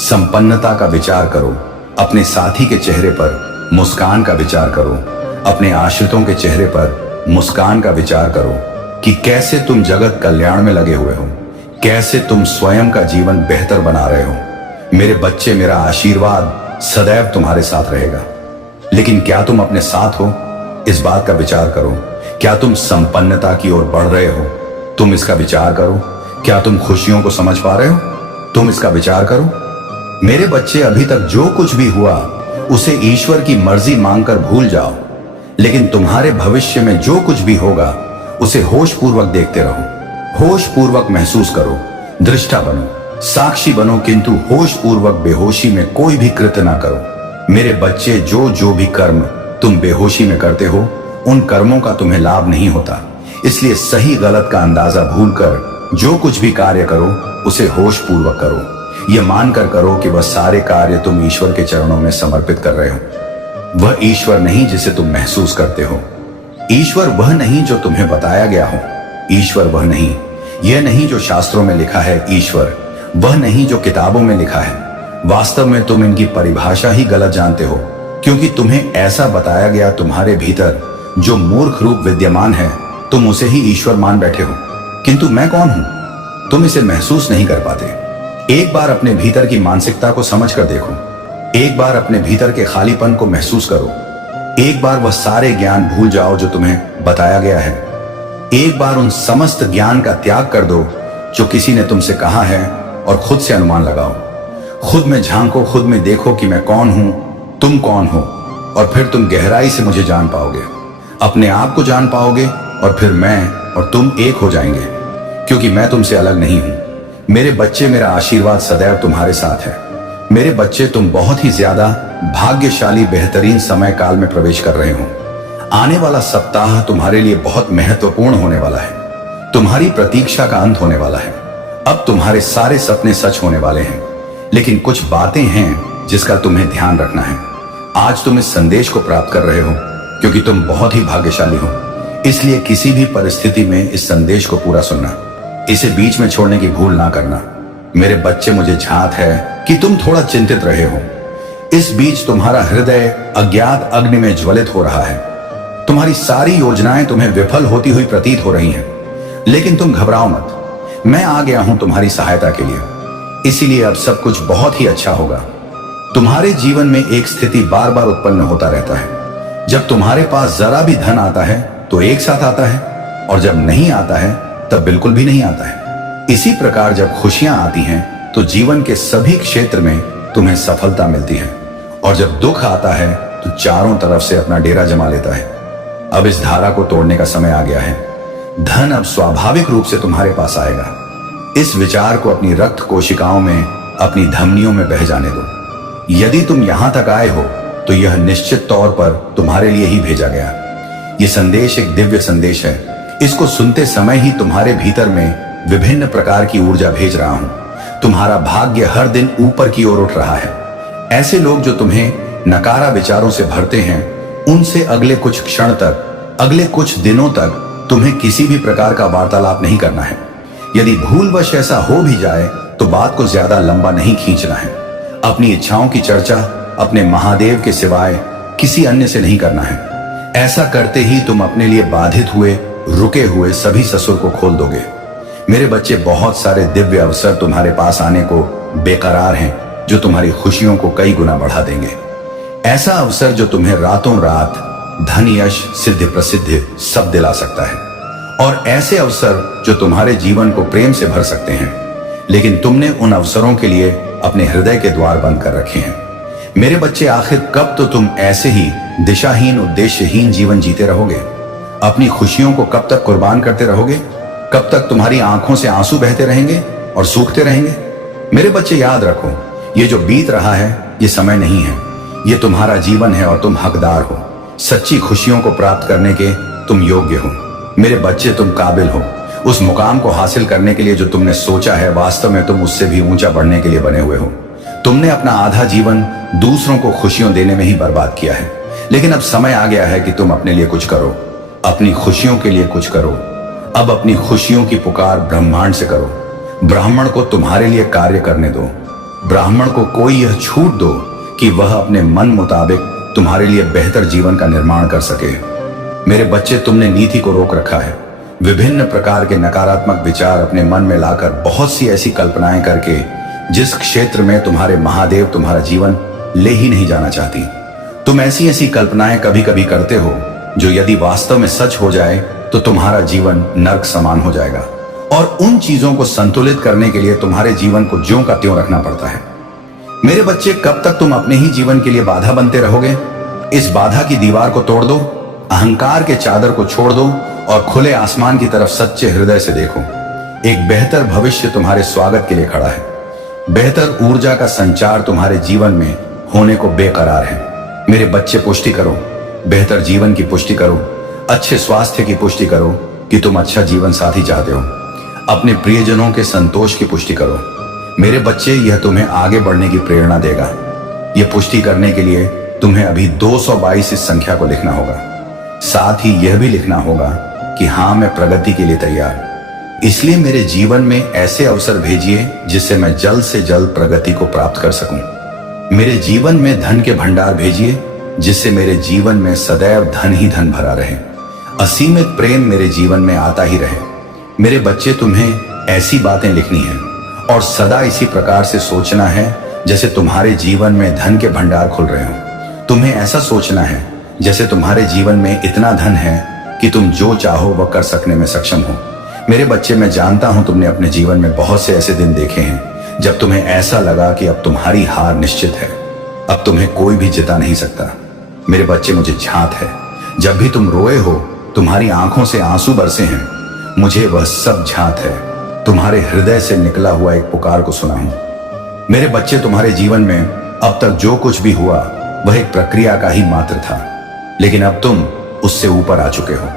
संपन्नता का विचार करो। अपने साथी के चेहरे पर मुस्कान का विचार करो, अपने आश्रितों के चेहरे पर मुस्कान का विचार करो कि कैसे तुम जगत कल्याण में लगे हुए हो, कैसे तुम स्वयं का जीवन बेहतर बना रहे हो। मेरे बच्चे, मेरा आशीर्वाद सदैव तुम्हारे साथ रहेगा। लेकिन क्या तुम अपने साथ हो, इस बात का विचार करो। क्या तुम संपन्नता की ओर बढ़ रहे हो, तुम इसका विचार करो। क्या तुम खुशियों को समझ पा रहे हो, तुम इसका विचार करो। मेरे बच्चे, अभी तक जो कुछ भी हुआ उसे ईश्वर की मर्जी मांगकर भूल जाओ, लेकिन तुम्हारे भविष्य में जो कुछ भी होगा उसे होश पूर्वक देखते रहो, होश पूर्वक महसूस करो, दृष्टा बनो, साक्षी बनो, किंतु होश पूर्वक बेहोशी में कोई भी कृत्य ना करो। मेरे बच्चे, जो भी कर्म तुम बेहोशी में करते हो, उन कर्मों का तुम्हें लाभ नहीं होता। इसलिए सही गलत का अंदाजा भूलकर जो कुछ भी कार्य करो उसे होश पूर्वक करो। यह मानकर करो कि वह सारे कार्य तुम ईश्वर के चरणों में समर्पित कर रहे हो। वह ईश्वर नहीं जिसे तुम महसूस करते हो, ईश्वर वह नहीं जो तुम्हें बताया गया हो, ईश्वर वह नहीं, यह नहीं जो शास्त्रों में लिखा है, ईश्वर वह नहीं जो किताबों में लिखा है। वास्तव में तुम इनकी परिभाषा ही गलत जानते हो, क्योंकि तुम्हें ऐसा बताया गया। तुम्हारे भीतर जो मूर्ख रूप विद्यमान है, तुम उसे ही ईश्वर मान बैठे हो। किंतु मैं कौन हूं, तुम इसे महसूस नहीं कर पाते। एक बार अपने भीतर की मानसिकता को समझ कर देखो, एक बार अपने भीतर के खालीपन को महसूस करो, एक बार वह सारे ज्ञान भूल जाओ जो तुम्हें बताया गया है। एक बार उन समस्त ज्ञान का त्याग कर दो जो किसी ने तुमसे कहा है और खुद से अनुमान लगाओ। खुद में झांको, खुद में देखो कि मैं कौन हूं, तुम कौन हो, और फिर तुम गहराई से मुझे जान पाओगे, अपने आप को जान पाओगे, और फिर मैं और तुम एक हो जाएंगे, क्योंकि मैं तुमसे अलग नहीं हूं। मेरे बच्चे, मेरा आशीर्वाद सदैव तुम्हारे साथ है। मेरे बच्चे, तुम बहुत ही ज्यादा भाग्यशाली बेहतरीन समय काल में प्रवेश कर रहे हो। आने वाला सप्ताह तुम्हारे लिए बहुत महत्वपूर्ण होने वाला है। तुम्हारी प्रतीक्षा का अंत होने वाला है। अब तुम्हारे सारे सपने सच होने वाले हैं, लेकिन कुछ बातें हैं जिसका तुम्हें ध्यान रखना है। आज तुम इस संदेश को प्राप्त कर रहे हो क्योंकि तुम बहुत ही भाग्यशाली हो। इसलिए किसी भी परिस्थिति में इस संदेश को पूरा सुनना, इसे बीच में छोड़ने की भूल ना करना। मेरे बच्चे, मुझे झांत है कि तुम थोड़ा चिंतित रहे हो। इस बीच तुम्हारा हृदय अज्ञात अग्नि में ज्वलित हो रहा है। तुम्हारी सारी योजनाएं तुम्हें विफल होती हुई प्रतीत हो रही हैं, लेकिन तुम घबराओ मत। मैं आ गया हूं तुम्हारी सहायता के लिए। इसीलिए अब सब कुछ बहुत ही अच्छा होगा। तुम्हारे जीवन में एक स्थिति बार बार उत्पन्न होता रहता है। जब तुम्हारे पास जरा भी धन आता है तो एक साथ आता है, और जब नहीं आता है तब बिल्कुल भी नहीं आता है। इसी प्रकार जब खुशियां आती हैं तो जीवन के सभी क्षेत्र में तुम्हें सफलता मिलती है, और जब दुख आता है तो चारों तरफ से अपना डेरा जमा लेता है। अब इस धारा को तोड़ने का समय आ गया है। धन अब स्वाभाविक रूप से तुम्हारे पास आएगा। इस विचार को अपनी रक्त कोशिकाओं में, अपनी धमनियों में बह जाने दो। यदि तुम यहां तक आए हो तो यह निश्चित तौर पर तुम्हारे लिए ही भेजा गया। यह संदेश एक दिव्य संदेश है। इसको सुनते समय ही तुम्हारे भीतर में विभिन्न प्रकार की ऊर्जा भेज रहा हूं। तुम्हारा भाग्य हर दिन ऊपर की ओर उठ रहा है। ऐसे लोग जो तुम्हें नकारा विचारों से भरते हैं, उनसे अगले कुछ क्षण तक, अगले कुछ दिनों तक तुम्हें किसी भी प्रकार का वार्तालाप नहीं करना है। यदि भूलवश ऐसा हो भी जाए तो बात को ज्यादा लंबा नहीं खींचना है। अपनी इच्छाओं की चर्चा अपने महादेव के सिवाय किसी अन्य से नहीं करना है। ऐसा करते ही तुम अपने लिए बाधित हुए रुके हुए सभी ससुर को खोल दोगे। मेरे बच्चे, बहुत सारे दिव्य अवसर तुम्हारे पास आने को बेकरार हैं, जो तुम्हारी खुशियों को कई गुना बढ़ा देंगे। ऐसा अवसर जो तुम्हें रातों रात धन, यश, सिद्धि, प्रसिद्धि सब दिला सकता है, और ऐसे अवसर जो तुम्हारे जीवन को प्रेम से भर सकते हैं। लेकिन तुमने उन अवसरों के लिए अपने हृदय के द्वार बंद कर रखे हैं। मेरे बच्चे, आखिर कब तो तुम ऐसे ही दिशाहीन, उद्देश्यहीन जीवन जीते रहोगे? अपनी खुशियों को कब तक कुर्बान करते रहोगे? कब तक तुम्हारी आंखों से आंसू बहते रहेंगे और सूखते रहेंगे? मेरे बच्चे, याद रखो, ये जो बीत रहा है ये समय नहीं है, ये तुम्हारा जीवन है और तुम हकदार हो। सच्ची खुशियों को प्राप्त करने के तुम योग्य हो। मेरे बच्चे, तुम काबिल हो। उस मुकाम को हासिल करने के लिए जो तुमने सोचा है, वास्तव में तुम उससे भी ऊंचा बढ़ने के लिए बने हुए हो। तुमने अपना आधा जीवन दूसरों को खुशियों देने में ही बर्बाद किया है, लेकिन अब समय आ गया है कि तुम अपने लिए कुछ करो, अपनी खुशियों के लिए कुछ करो। अब अपनी खुशियों की पुकार ब्रह्मांड से करो। ब्राह्मण को तुम्हारे लिए कार्य करने दो। ब्राह्मण को कोई यह छूट दो कि वह अपने मन मुताबिक तुम्हारे लिए बेहतर जीवन का निर्माण कर सके। मेरे बच्चे, तुमने नीति को रोक रखा है। विभिन्न प्रकार के नकारात्मक विचार अपने मन में लाकर बहुत सी ऐसी कल्पनाएं करके जिस क्षेत्र में तुम्हारे महादेव तुम्हारा जीवन ले ही नहीं जाना चाहती, तुम ऐसी ऐसी कल्पनाएं कभी कभी करते हो जो यदि वास्तव में सच हो जाए तो तुम्हारा जीवन नर्क समान हो जाएगा। और उन चीजों को संतुलित करने के लिए तुम्हारे जीवन को ज्यों का त्यों रखना पड़ता है। मेरे बच्चे, कब तक तुम अपने ही जीवन के लिए बाधा बनते रहोगे? इस बाधा की दीवार को तोड़ दो, अहंकार के चादर को छोड़ दो और खुले आसमान की तरफ सच्चे हृदय से देखो। एक बेहतर भविष्य तुम्हारे स्वागत के लिए खड़ा है। बेहतर ऊर्जा का संचार तुम्हारे जीवन में होने को बेकरार है। मेरे बच्चे, पुष्टि करो, बेहतर जीवन की पुष्टि करो, अच्छे स्वास्थ्य की पुष्टि करो कि तुम अच्छा जीवन साथी चाहते हो। अपने प्रियजनों के संतोष की पुष्टि करो। मेरे बच्चे, यह तुम्हें आगे बढ़ने की प्रेरणा देगा। यह पुष्टि करने के लिए तुम्हें अभी 222 इस संख्या को लिखना होगा। साथ ही यह भी लिखना होगा कि हाँ, मैं प्रगति के लिए तैयार। इसलिए मेरे जीवन में ऐसे अवसर भेजिए जिससे मैं जल्द से जल्द प्रगति को प्राप्त कर सकूं। मेरे जीवन में धन के भंडार भेजिए जिससे मेरे जीवन में सदैव धन ही धन भरा रहे। असीमित प्रेम मेरे जीवन में आता ही रहे। मेरे बच्चे, तुम्हें ऐसी बातें लिखनी है और सदा इसी प्रकार से सोचना है जैसे तुम्हारे जीवन में धन के भंडार खुल रहे हो। तुम्हें ऐसा सोचना है जैसे तुम्हारे जीवन में इतना धन है कि तुम जो चाहो वह कर सकने में सक्षम हो। मेरे बच्चे, मैं जानता हूं तुमने अपने जीवन में बहुत से ऐसे दिन देखे हैं जब तुम्हें ऐसा लगा कि अब तुम्हारी हार निश्चित है, अब तुम्हें कोई भी जिता नहीं सकता। मेरे बच्चे, मुझे झांत है, जब भी तुम रोए हो, तुम्हारी आंखों से आंसू बरसे हैं, मुझे वह सब झांत है। तुम्हारे हृदय से निकला हुआ एक पुकार को सुना हूं। मेरे बच्चे, तुम्हारे जीवन में अब तक जो कुछ भी हुआ वह एक प्रक्रिया का ही मात्र था, लेकिन अब तुम उससे ऊपर आ चुके हो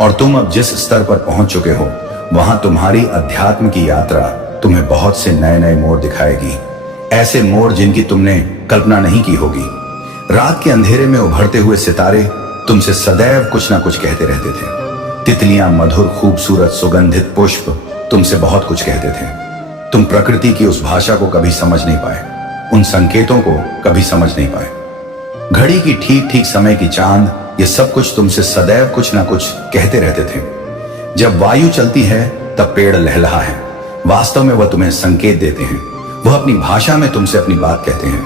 और तुम अब जिस स्तर पर पहुंच चुके हो वहां तुम्हारी अध्यात्म की यात्रा तुम्हें बहुत से नए नए मोड़ दिखाएगी। ऐसे मोड़ जिनकी तुमने कल्पना नहीं की होगी। रात के अंधेरे में उभरते हुए सितारे तुमसे सदैव कुछ ना कुछ कहते रहते थे। तितलियां, मधुर, खूबसूरत, सुगंधित पुष्प तुमसे बहुत कुछ कहते थे। तुम प्रकृति की उस भाषा को कभी समझ नहीं पाए, उन संकेतों को कभी समझ नहीं पाए। घड़ी की ठीक ठीक समय की चांद, ये सब कुछ तुमसे सदैव कुछ ना कुछ कहते रहते थे। जब वायु चलती है तब पेड़ लहलहा है। वास्तव में वह तुम्हें संकेत देते हैं। वह अपनी भाषा में तुमसे अपनी बात कहते हैं,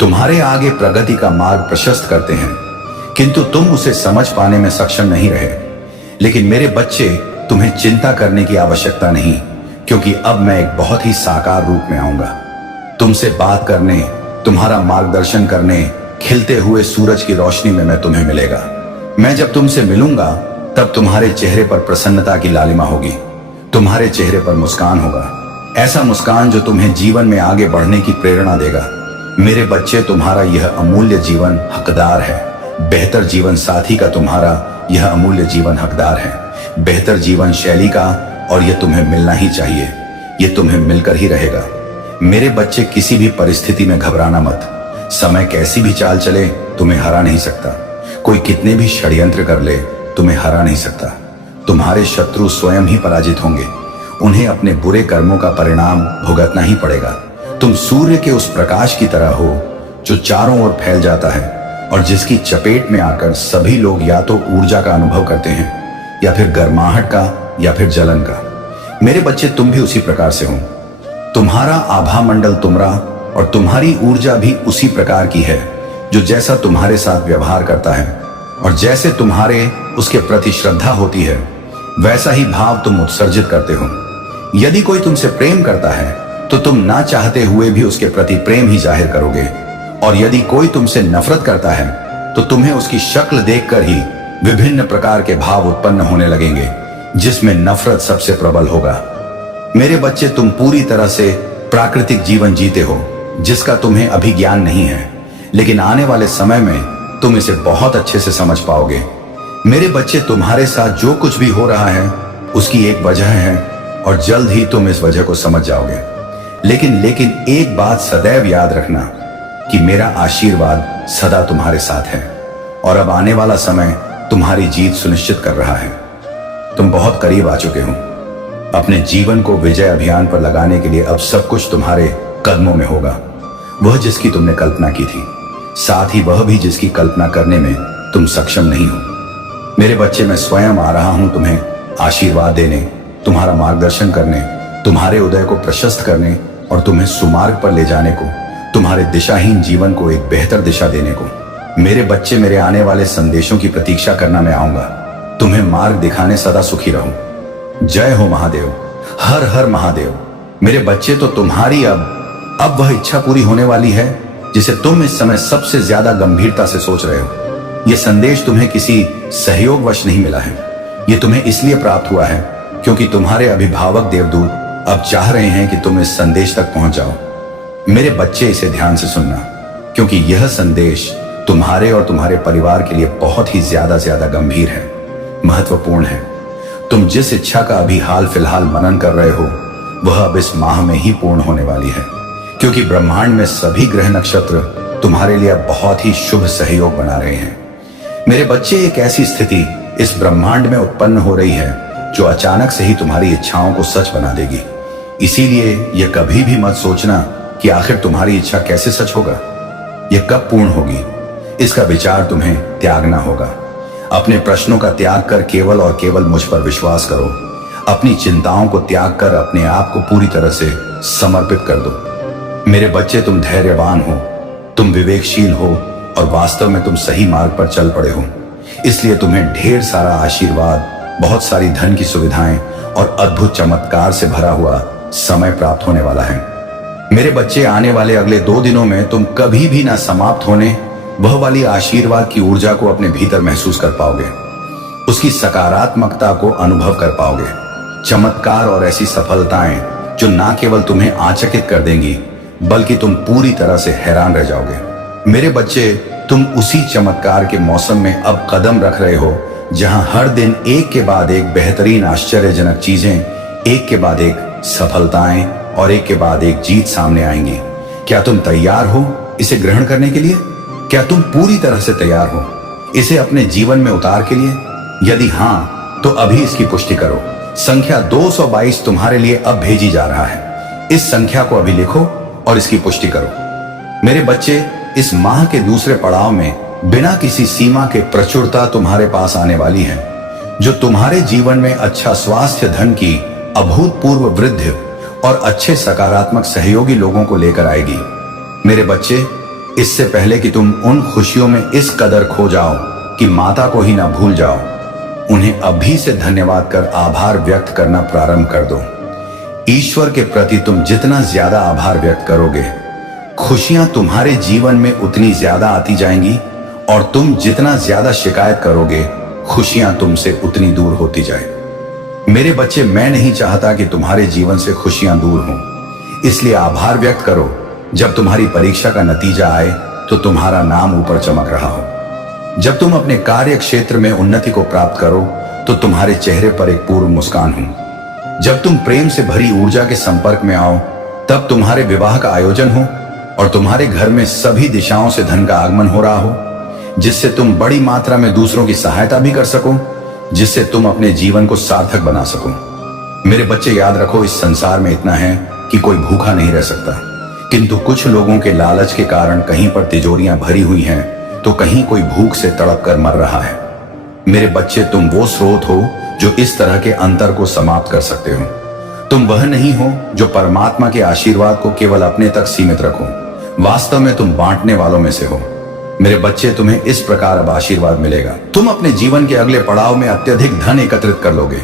तुम्हारे आगे प्रगति का मार्ग प्रशस्त करते हैं, किंतु तुम उसे समझ पाने में सक्षम नहीं रहे। लेकिन मेरे बच्चे, तुम्हें चिंता करने की आवश्यकता नहीं, क्योंकि अब मैं एक बहुत ही साकार रूप में आऊंगा। तुमसे बात करने, तुम्हारा मार्गदर्शन करने, खिलते हुए सूरज की रोशनी में मैं तुम्हें मिलेगा। मैं जब तुमसे मिलूंगा तब तुम्हारे चेहरे पर प्रसन्नता की लालिमा होगी, तुम्हारे चेहरे पर मुस्कान होगा, ऐसा मुस्कान जो तुम्हें जीवन में आगे बढ़ने की प्रेरणा देगा। मेरे बच्चे, तुम्हारा यह अमूल्य जीवन हकदार है। बेहतर जीवन साथी का तुम्हारा यह अमूल्य जीवन हकदार है। बेहतर जीवन शैली का, और यह तुम्हें मिलना ही चाहिए। यह तुम्हें मिलकर ही रहेगा। मेरे बच्चे, किसी भी परिस्थिति में घबराना मत। समय कैसी भी चाल चले तुम्हें हरा नहीं सकता। कोई कितने भी षड्यंत्र कर ले तुम्हें हरा नहीं सकता। तुम्हारे शत्रु स्वयं ही पराजित होंगे। उन्हें अपने बुरे कर्मों का परिणाम भुगतना ही पड़ेगा। तुम सूर्य के उस प्रकाश की तरह हो जो चारों ओर फैल जाता है और जिसकी चपेट में आकर सभी लोग या तो ऊर्जा का अनुभव करते हैं या फिर गर्माहट का या फिर जलन का। मेरे बच्चे, तुम भी उसी प्रकार से हो। तुम्हारा आभा मंडल तुमरा और तुम्हारी ऊर्जा भी उसी प्रकार की है जो जैसा तुम्हारे साथ व्यवहार करता है और जैसे तुम्हारे उसके प्रति श्रद्धा होती है वैसा ही भाव तुम उत्सर्जित करते हो। यदि कोई तुमसे प्रेम करता है तो तुम ना चाहते हुए भी उसके प्रति प्रेम ही जाहिर करोगे, और यदि कोई तुमसे नफरत करता है तो तुम्हें उसकी शक्ल देखकर ही विभिन्न प्रकार के भाव उत्पन्न होने लगेंगे, जिसमें नफरत सबसे प्रबल होगा। मेरे बच्चे, तुम पूरी तरह से प्राकृतिक जीवन जीते हो जिसका तुम्हें अभी ज्ञान नहीं है, लेकिन आने वाले समय में तुम इसे बहुत अच्छे से समझ पाओगे। मेरे बच्चे, तुम्हारे साथ जो कुछ भी हो रहा है उसकी एक वजह है और जल्द ही तुम इस वजह को समझ जाओगे। लेकिन एक बात सदैव याद रखना कि मेरा आशीर्वाद सदा तुम्हारे साथ है और अब आने वाला समय तुम्हारी जीत सुनिश्चित कर रहा है। तुम बहुत करीब आ चुके हो। अपने जीवन को विजय अभियान पर लगाने के लिए अब सब कुछ तुम्हारे कदमों में होगा। वह जिसकी तुमने कल्पना की थी, साथ ही वह भी जिसकी कल्पना करने में तुम सक्षम नहीं हो। मेरे बच्चे, मैं स्वयं आ रहा हूं तुम्हें आशीर्वाद देने, तुम्हारा मार्गदर्शन करने, तुम्हारे उदय को प्रशस्त करने और तुम्हें सुमार्ग पर ले जाने को, तुम्हारे दिशाहीन जीवन को एक बेहतर दिशा देने को। मेरे बच्चे, मेरे आने वाले संदेशों की प्रतीक्षा करना मैं आऊंगा। तुम्हें मार्ग दिखाने सदा सुखी रहूं। जय हो महादेव, हर हर महादेव। मेरे बच्चे, तो तुम्हारी अब वह इच्छा पूरी होने वाली है जिसे तुम इस समय सबसे ज्यादा गंभीरता से सोच रहे हो। यह संदेश तुम्हें किसी सहयोगवश नहीं मिला है। यह तुम्हें इसलिए प्राप्त हुआ है क्योंकि तुम्हारे अभिभावक देवदूत अब चाह रहे हैं कि तुम इस संदेश तक पहुंच जाओ। मेरे बच्चे, इसे ध्यान से सुनना, क्योंकि यह संदेश तुम्हारे और तुम्हारे परिवार के लिए बहुत ही ज्यादा गंभीर है, महत्वपूर्ण है। तुम जिस इच्छा का अभी हाल फिलहाल मनन कर रहे हो वह अब इस माह में ही पूर्ण होने वाली है, क्योंकि ब्रह्मांड में सभी ग्रह नक्षत्र तुम्हारे लिए बहुत ही शुभ सहयोग बना रहे हैं। मेरे बच्चे, एक ऐसी स्थिति इस ब्रह्मांड में उत्पन्न हो रही है जो अचानक से ही तुम्हारी इच्छाओं को सच बना देगी। इसीलिए यह कभी भी मत सोचना कि आखिर तुम्हारी इच्छा कैसे सच होगा, यह कब पूर्ण होगी। इसका विचार तुम्हें त्यागना होगा। अपने प्रश्नों का त्याग कर केवल और केवल मुझ पर विश्वास करो। अपनी चिंताओं को त्याग कर अपने आप को पूरी तरह से समर्पित कर दो। मेरे बच्चे, तुम धैर्यवान हो, तुम विवेकशील हो और वास्तव में तुम सही मार्ग पर चल पड़े हो। इसलिए तुम्हें ढेर सारा आशीर्वाद, बहुत सारी धन की सुविधाएं और अद्भुत चमत्कार से भरा हुआ समय प्राप्त होने वाला है। मेरे बच्चे, आने वाले अगले 2 दिनों में तुम कभी भी ना समाप्त होने वह वाली आशीर्वाद की ऊर्जा को अपने भीतर महसूस कर पाओगे, उसकी सकारात्मकता को अनुभव कर पाओगे। चमत्कार और ऐसी सफलताएं जो ना केवल तुम्हें आचकित कर देंगी बल्कि तुम पूरी तरह से हैरान रह जाओगे। मेरे बच्चे, तुम उसी चमत्कार के मौसम में अब कदम रख रहे हो जहां हर दिन एक के बाद एक बेहतरीन आश्चर्यजनक चीजें, एक के बाद एक सफलताएं और एक के बाद एक जीत सामने आएंगी। क्या तुम तैयार हो इसे ग्रहण करने के लिए? क्या तुम पूरी तरह से तैयार हो इसे अपने जीवन में उतार के लिए? यदि हां, तो अभी इसकी पुष्टि करो। संख्या 222 तुम्हारे लिए अब भेजी जा रहा है। इस संख्या को अभी लिखो और इसकी पुष्टि करो। मेरे बच्चे, इस माह के दूसरे पड़ाव में बिना किसी सीमा के प्रचुरता तुम्हारे पास आने वाली है, जो तुम्हारे जीवन में अच्छा स्वास्थ्य, धन की अभूतपूर्व वृद्धि और अच्छे सकारात्मक सहयोगी लोगों को लेकर आएगी। मेरे बच्चे, इससे पहले कि तुम उन खुशियों में इस कदर खो जाओ कि माता को ही ना भूल जाओ, उन्हें अभी से धन्यवाद कर आभार व्यक्त करना प्रारंभ कर दो। ईश्वर के प्रति तुम जितना ज्यादा आभार व्यक्त करोगे, खुशियां तुम्हारे जीवन में उतनी ज्यादा आती जाएंगी और तुम जितना ज्यादा शिकायत करोगे, खुशियां तुमसे उतनी दूर होती जाए। मेरे बच्चे, मैं नहीं चाहता कि तुम्हारे जीवन से खुशियां दूर हों, इसलिए आभार व्यक्त करो। जब तुम्हारी परीक्षा का नतीजा आए तो तुम्हारा नाम ऊपर चमक रहा हो। जब तुम अपने कार्य क्षेत्र में उन्नति को प्राप्त करो तो तुम्हारे चेहरे पर एक पूर्ण मुस्कान हो। जब तुम प्रेम से भरी ऊर्जा के संपर्क में आओ तब तुम्हारे विवाह का आयोजन हो और तुम्हारे घर में सभी दिशाओं से धन का आगमन हो रहा हो, जिससे तुम बड़ी मात्रा में दूसरों की सहायता भी कर सको। जिससे तुम अपने जीवन को सार्थक बना सको। मेरे बच्चे, याद रखो, इस संसार में इतना है कि कोई भूखा नहीं रह सकता, किंतु कुछ लोगों के लालच के कारण कहीं पर तिजोरियां भरी हुई हैं तो कहीं कोई भूख से तड़प कर मर रहा है। मेरे बच्चे, तुम वो स्रोत हो जो इस तरह के अंतर को समाप्त कर सकते हो। तुम वह नहीं हो जो परमात्मा के आशीर्वाद को केवल अपने तक सीमित रखो। वास्तव में तुम बांटने वालों में से हो। मेरे बच्चे, तुम्हें इस प्रकार अब आशीर्वाद मिलेगा। तुम अपने जीवन के अगले पड़ाव में अत्यधिक धन एकत्रित कर लोगे।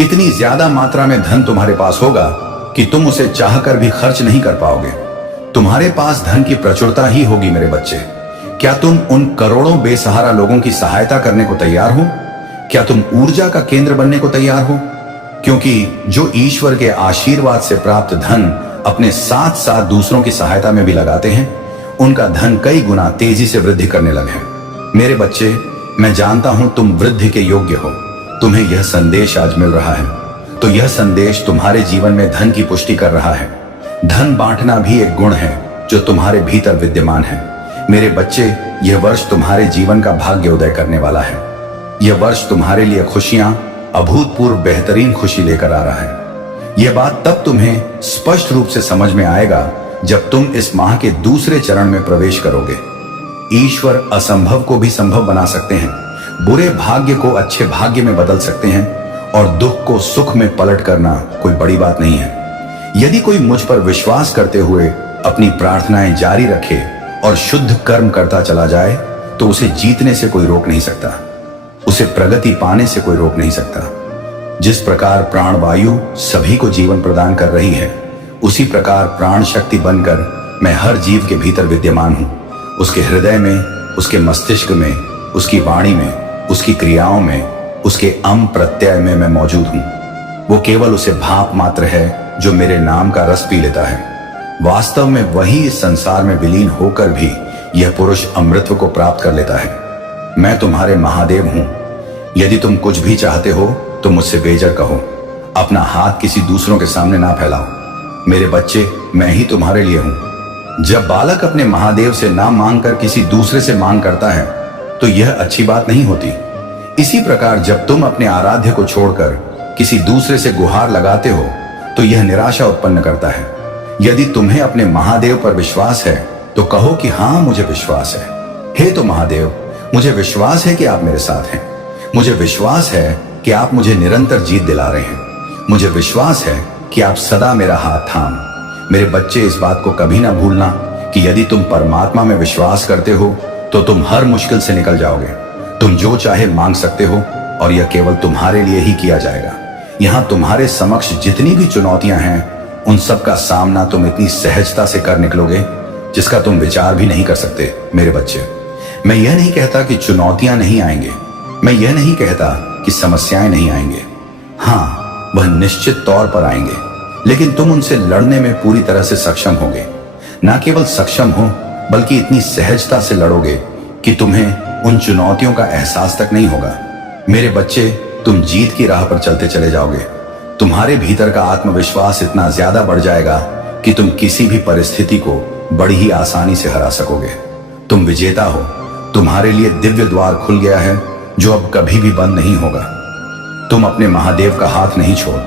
इतनी ज्यादा मात्रा में धन तुम्हारे पास होगा कि तुम उसे चाहकर भी खर्च नहीं कर पाओगे। तुम्हारे पास धन की प्रचुरता ही होगी। मेरे बच्चे, क्या तुम उन करोड़ों बेसहारा लोगों की सहायता करने को तैयार हो? क्या तुम ऊर्जा का केंद्र बनने को तैयार हो? क्योंकि जो ईश्वर के आशीर्वाद से प्राप्त धन अपने साथ साथ दूसरों की सहायता में भी लगाते हैं, उनका धन कई गुना तेजी से वृद्धि करने लगे। मेरे बच्चे, मैं जानता हूं तुम वृद्धि के योग्य हो। तुम्हें यह संदेश आज मिल रहा है, तो यह संदेश तुम्हारे जीवन में धन की पुष्टि कर रहा है। धन बांटना भी एक गुण है जो तुम्हारे भीतर विद्यमान है। मेरे बच्चे, यह वर्ष तुम्हारे जीवन का भाग्योदय करने वाला है। यह वर्ष तुम्हारे लिए खुशियां, अभूतपूर्व बेहतरीन खुशी लेकर आ रहा है। यह बात तब तुम्हें स्पष्ट रूप से समझ में आएगा जब तुम इस माह के दूसरे चरण में प्रवेश करोगे। ईश्वर असंभव को भी संभव बना सकते हैं, बुरे भाग्य को अच्छे भाग्य में बदल सकते हैं, और दुख को सुख में पलट करना कोई बड़ी बात नहीं है। यदि कोई मुझ पर विश्वास करते हुए अपनी प्रार्थनाएं जारी रखे और शुद्ध कर्म करता चला जाए, तो उसे जीतने से कोई रोक नहीं सकता, उसे प्रगति पाने से कोई रोक नहीं सकता। जिस प्रकार प्राणवायु सभी को जीवन प्रदान कर रही है, उसी प्रकार प्राण शक्ति बनकर मैं हर जीव के भीतर विद्यमान हूं। उसके हृदय में, उसके मस्तिष्क में, उसकी वाणी में, उसकी क्रियाओं में, उसके अम प्रत्यय में मैं मौजूद हूं। वो केवल उसे भाप मात्र है जो मेरे नाम का रस पी लेता है। वास्तव में वही इस संसार में विलीन होकर भी यह पुरुष अमृतत्व को प्राप्त कर लेता है। मैं तुम्हारे महादेव हूं। यदि तुम कुछ भी चाहते हो तो मुझसे बेझिझक कहो। अपना हाथ किसी दूसरों के सामने ना फैलाओ। मेरे बच्चे, मैं ही तुम्हारे लिए हूं। जब बालक अपने महादेव से ना मांगकर किसी दूसरे से मांग करता है तो यह अच्छी बात नहीं होती। इसी प्रकार जब तुम अपने आराध्य को छोड़कर किसी दूसरे से गुहार लगाते हो तो यह निराशा उत्पन्न करता है। यदि तुम्हें अपने महादेव पर विश्वास है तो कहो कि हाँ, मुझे विश्वास है। हे तो महादेव, मुझे विश्वास है कि आप मेरे साथ हैं। मुझे विश्वास है कि आप मुझे निरंतर जीत दिला रहे हैं। मुझे विश्वास है कि आप सदा मेरा हाथ थाम। मेरे बच्चे, इस बात को कभी ना भूलना कि यदि तुम परमात्मा में विश्वास करते हो तो तुम हर मुश्किल से निकल जाओगे। तुम जो चाहे मांग सकते हो और यह केवल तुम्हारे लिए ही किया जाएगा। यहाँ तुम्हारे समक्ष जितनी भी चुनौतियां हैं, उन सब का सामना तुम इतनी सहजता से कर निकलोगे जिसका तुम विचार भी नहीं कर सकते। मेरे बच्चे, मैं यह नहीं कहता कि चुनौतियां नहीं आएंगे। मैं यह नहीं कहता कि समस्याएं नहीं आएंगे। हाँ, वह निश्चित तौर पर आएंगे, लेकिन तुम उनसे लड़ने में पूरी तरह से सक्षम होगे। ना केवल सक्षम हो, बल्कि इतनी सहजता से लड़ोगे कि तुम्हें उन चुनौतियों का एहसास तक नहीं होगा। मेरे बच्चे, तुम जीत की राह पर चलते चले जाओगे। तुम्हारे भीतर का आत्मविश्वास इतना ज्यादा बढ़ जाएगा कि तुम किसी भी परिस्थिति को बड़ी ही आसानी से हरा सकोगे। तुम विजेता हो। तुम्हारे लिए दिव्य द्वार खुल गया है जो अब कभी भी बंद नहीं होगा। तुम अपने महादेव का हाथ नहीं छोड़,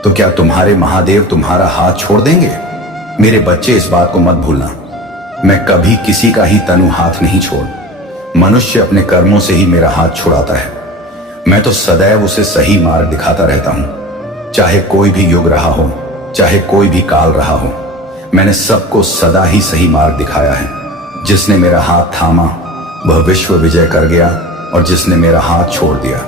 तो क्या तुम्हारे महादेव तुम्हारा हाथ छोड़ देंगे? मेरे बच्चे, इस बात को मत भूलना, मैं कभी किसी का ही तनु हाथ नहीं छोड़। मनुष्य अपने कर्मों से ही मेरा हाथ छुड़ाता है। मैं तो सदैव उसे सही मार्ग दिखाता रहता हूं। चाहे कोई भी युग रहा हो, चाहे कोई भी काल रहा हो, मैंने सबको सदा ही सही मार्ग दिखाया है। जिसने मेरा हाथ थामा वह विश्व विजय कर गया, और जिसने मेरा हाथ छोड़ दिया,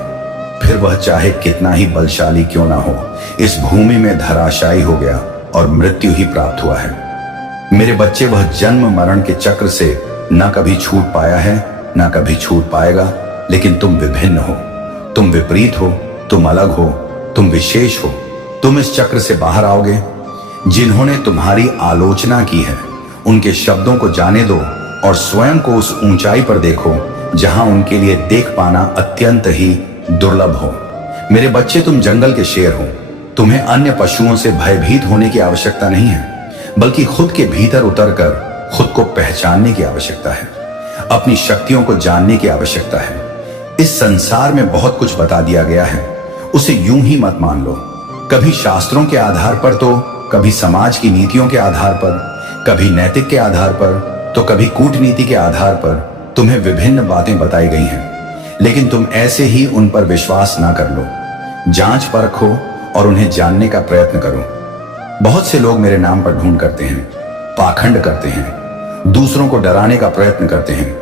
फिर वह चाहे कितना ही बलशाली क्यों ना हो, इस भूमि में धराशायी हो गया और मृत्यु ही प्राप्त हुआ है। मेरे बच्चे, वह जन्म मरण के चक्र से न कभी छूट पाया है, न कभी छूट पाएगा। लेकिन तुम विभिन्न हो, तुम विपरीत हो, तुम अलग हो, तुम विशेष हो। तुम इस चक्र से बाहर आओगे। जिन्होंने तुम्हारी आलोचना की है, उनके शब्दों को जाने दो और स्वयं को उस ऊंचाई पर देखो जहां उनके लिए देख पाना अत्यंत ही दुर्लभ हो। मेरे बच्चे, तुम जंगल के शेर हो। तुम्हें अन्य पशुओं से भयभीत होने की आवश्यकता नहीं है, बल्कि खुद के भीतर उतरकर खुद को पहचानने की आवश्यकता है। अपनी शक्तियों को जानने की आवश्यकता है। इस संसार में बहुत कुछ बता दिया गया है, उसे यूं ही मत मान लो। कभी शास्त्रों के आधार पर, तो कभी समाज की नीतियों के आधार पर, कभी नैतिक के आधार पर, तो कभी कूटनीति के आधार पर तुम्हें विभिन्न बातें बताई गई हैं, लेकिन तुम ऐसे ही उन पर विश्वास ना कर लो। जांच परखो और उन्हें जानने का प्रयत्न करो। बहुत से लोग मेरे नाम पर ढूंढ करते हैं, पाखंड करते हैं, दूसरों को डराने का प्रयत्न करते हैं।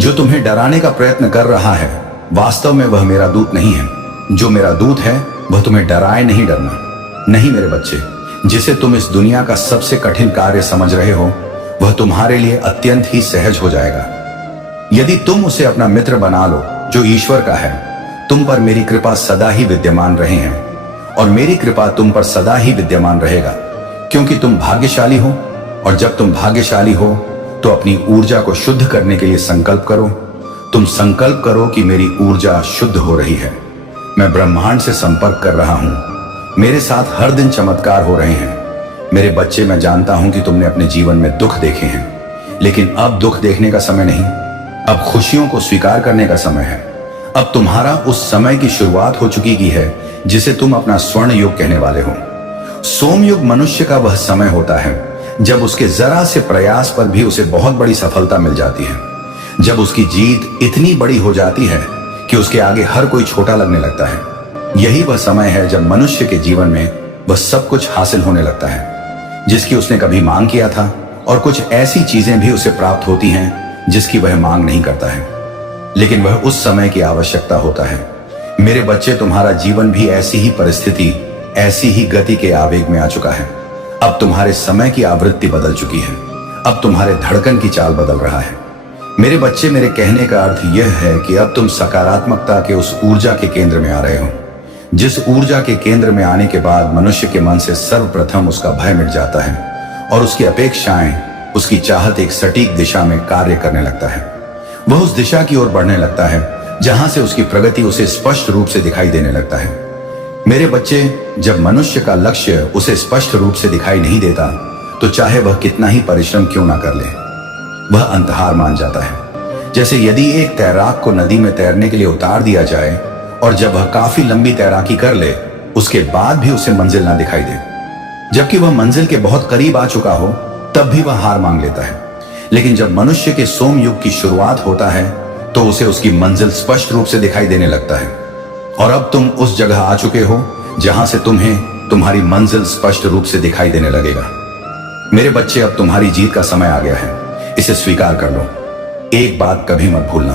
जो तुम्हें डराने का प्रयत्न कर रहा है, वास्तव में वह मेरा दूत नहीं है। जो मेरा दूत है वह तुम्हें डराए नहीं डरना। नहीं मेरे बच्चे, जिसे तुम इस दुनिया का सबसे कठिन कार्य समझ रहे हो, वह तुम्हारे लिए अत्यंत ही सहज हो जाएगा यदि तुम उसे अपना मित्र बना लो, जो ईश्वर का है। तुम पर मेरी कृपा सदा ही विद्यमान रहे हैं और मेरी कृपा तुम पर सदा ही विद्यमान रहेगा, क्योंकि तुम भाग्यशाली हो। और जब तुम भाग्यशाली हो तो अपनी ऊर्जा को शुद्ध करने के लिए संकल्प करो। तुम संकल्प करो कि मेरी ऊर्जा शुद्ध हो रही है, मैं ब्रह्मांड से संपर्क कर रहा हूं, मेरे साथ हर दिन चमत्कार हो रहे हैं। मेरे बच्चे, मैं जानता हूं कि तुमने अपने जीवन में दुख देखे हैं, लेकिन अब दुख देखने का समय नहीं, अब खुशियों को स्वीकार करने का समय है। अब तुम्हारा उस समय की शुरुआत हो चुकी की है जिसे तुम अपना स्वर्ण युग कहने वाले हो। सोमयुग मनुष्य का वह समय होता है जब उसके जरा से प्रयास पर भी उसे बहुत बड़ी सफलता मिल जाती है, जब उसकी जीत इतनी बड़ी हो जाती है कि उसके आगे हर कोई छोटा लगने लगता है। यही वह समय है जब मनुष्य के जीवन में वह सब कुछ हासिल होने लगता है जिसकी उसने कभी मांग किया था, और कुछ ऐसी चीजें भी उसे प्राप्त होती हैं जिसकी वह मांग नहीं करता है, लेकिन वह उस समय की आवश्यकता होता है। मेरे बच्चे, तुम्हारा जीवन भी ऐसी ही परिस्थिति, ऐसी ही गति के आवेग में आ चुका है। अब तुम्हारे समय की आवृत्ति बदल चुकी है, अब तुम्हारे धड़कन की चाल बदल रहा है। मेरे बच्चे, मेरे कहने का अर्थ यह है कि अब तुम सकारात्मकता के उस ऊर्जा के केंद्र में आ रहे हो, जिस ऊर्जा के केंद्र में आने के बाद मनुष्य के मन से सर्वप्रथम उसका भय मिट जाता है और उसकी अपेक्षाएं, उसकी चाहत एक सटीक दिशा में कार्य करने लगता है। वह उस दिशा की ओर बढ़ने लगता है जहां से उसकी प्रगति उसे स्पष्ट रूप से दिखाई देने लगता है। मेरे बच्चे, जब मनुष्य का लक्ष्य उसे स्पष्ट रूप से दिखाई नहीं देता, तो चाहे वह कितना ही परिश्रम क्यों ना कर ले, वह अंतहार मान जाता है। जैसे यदि एक तैराक को नदी में तैरने के लिए उतार दिया जाए और जब वह काफी लंबी तैराकी कर ले, उसके बाद भी उसे मंजिल ना दिखाई दे, जबकि वह मंजिल के बहुत करीब आ चुका हो, तब भी वह हार मान लेता है। लेकिन जब मनुष्य के सोम युग की शुरुआत होता है तो उसे उसकी मंजिल स्पष्ट रूप से दिखाई देने लगता है। और अब तुम उस जगह आ चुके हो जहां से तुम्हें तुम्हारी मंजिल स्पष्ट रूप से दिखाई देने लगेगा। मेरे बच्चे, अब तुम्हारी जीत का समय आ गया है, इसे स्वीकार कर लो। एक बात कभी मत भूलना,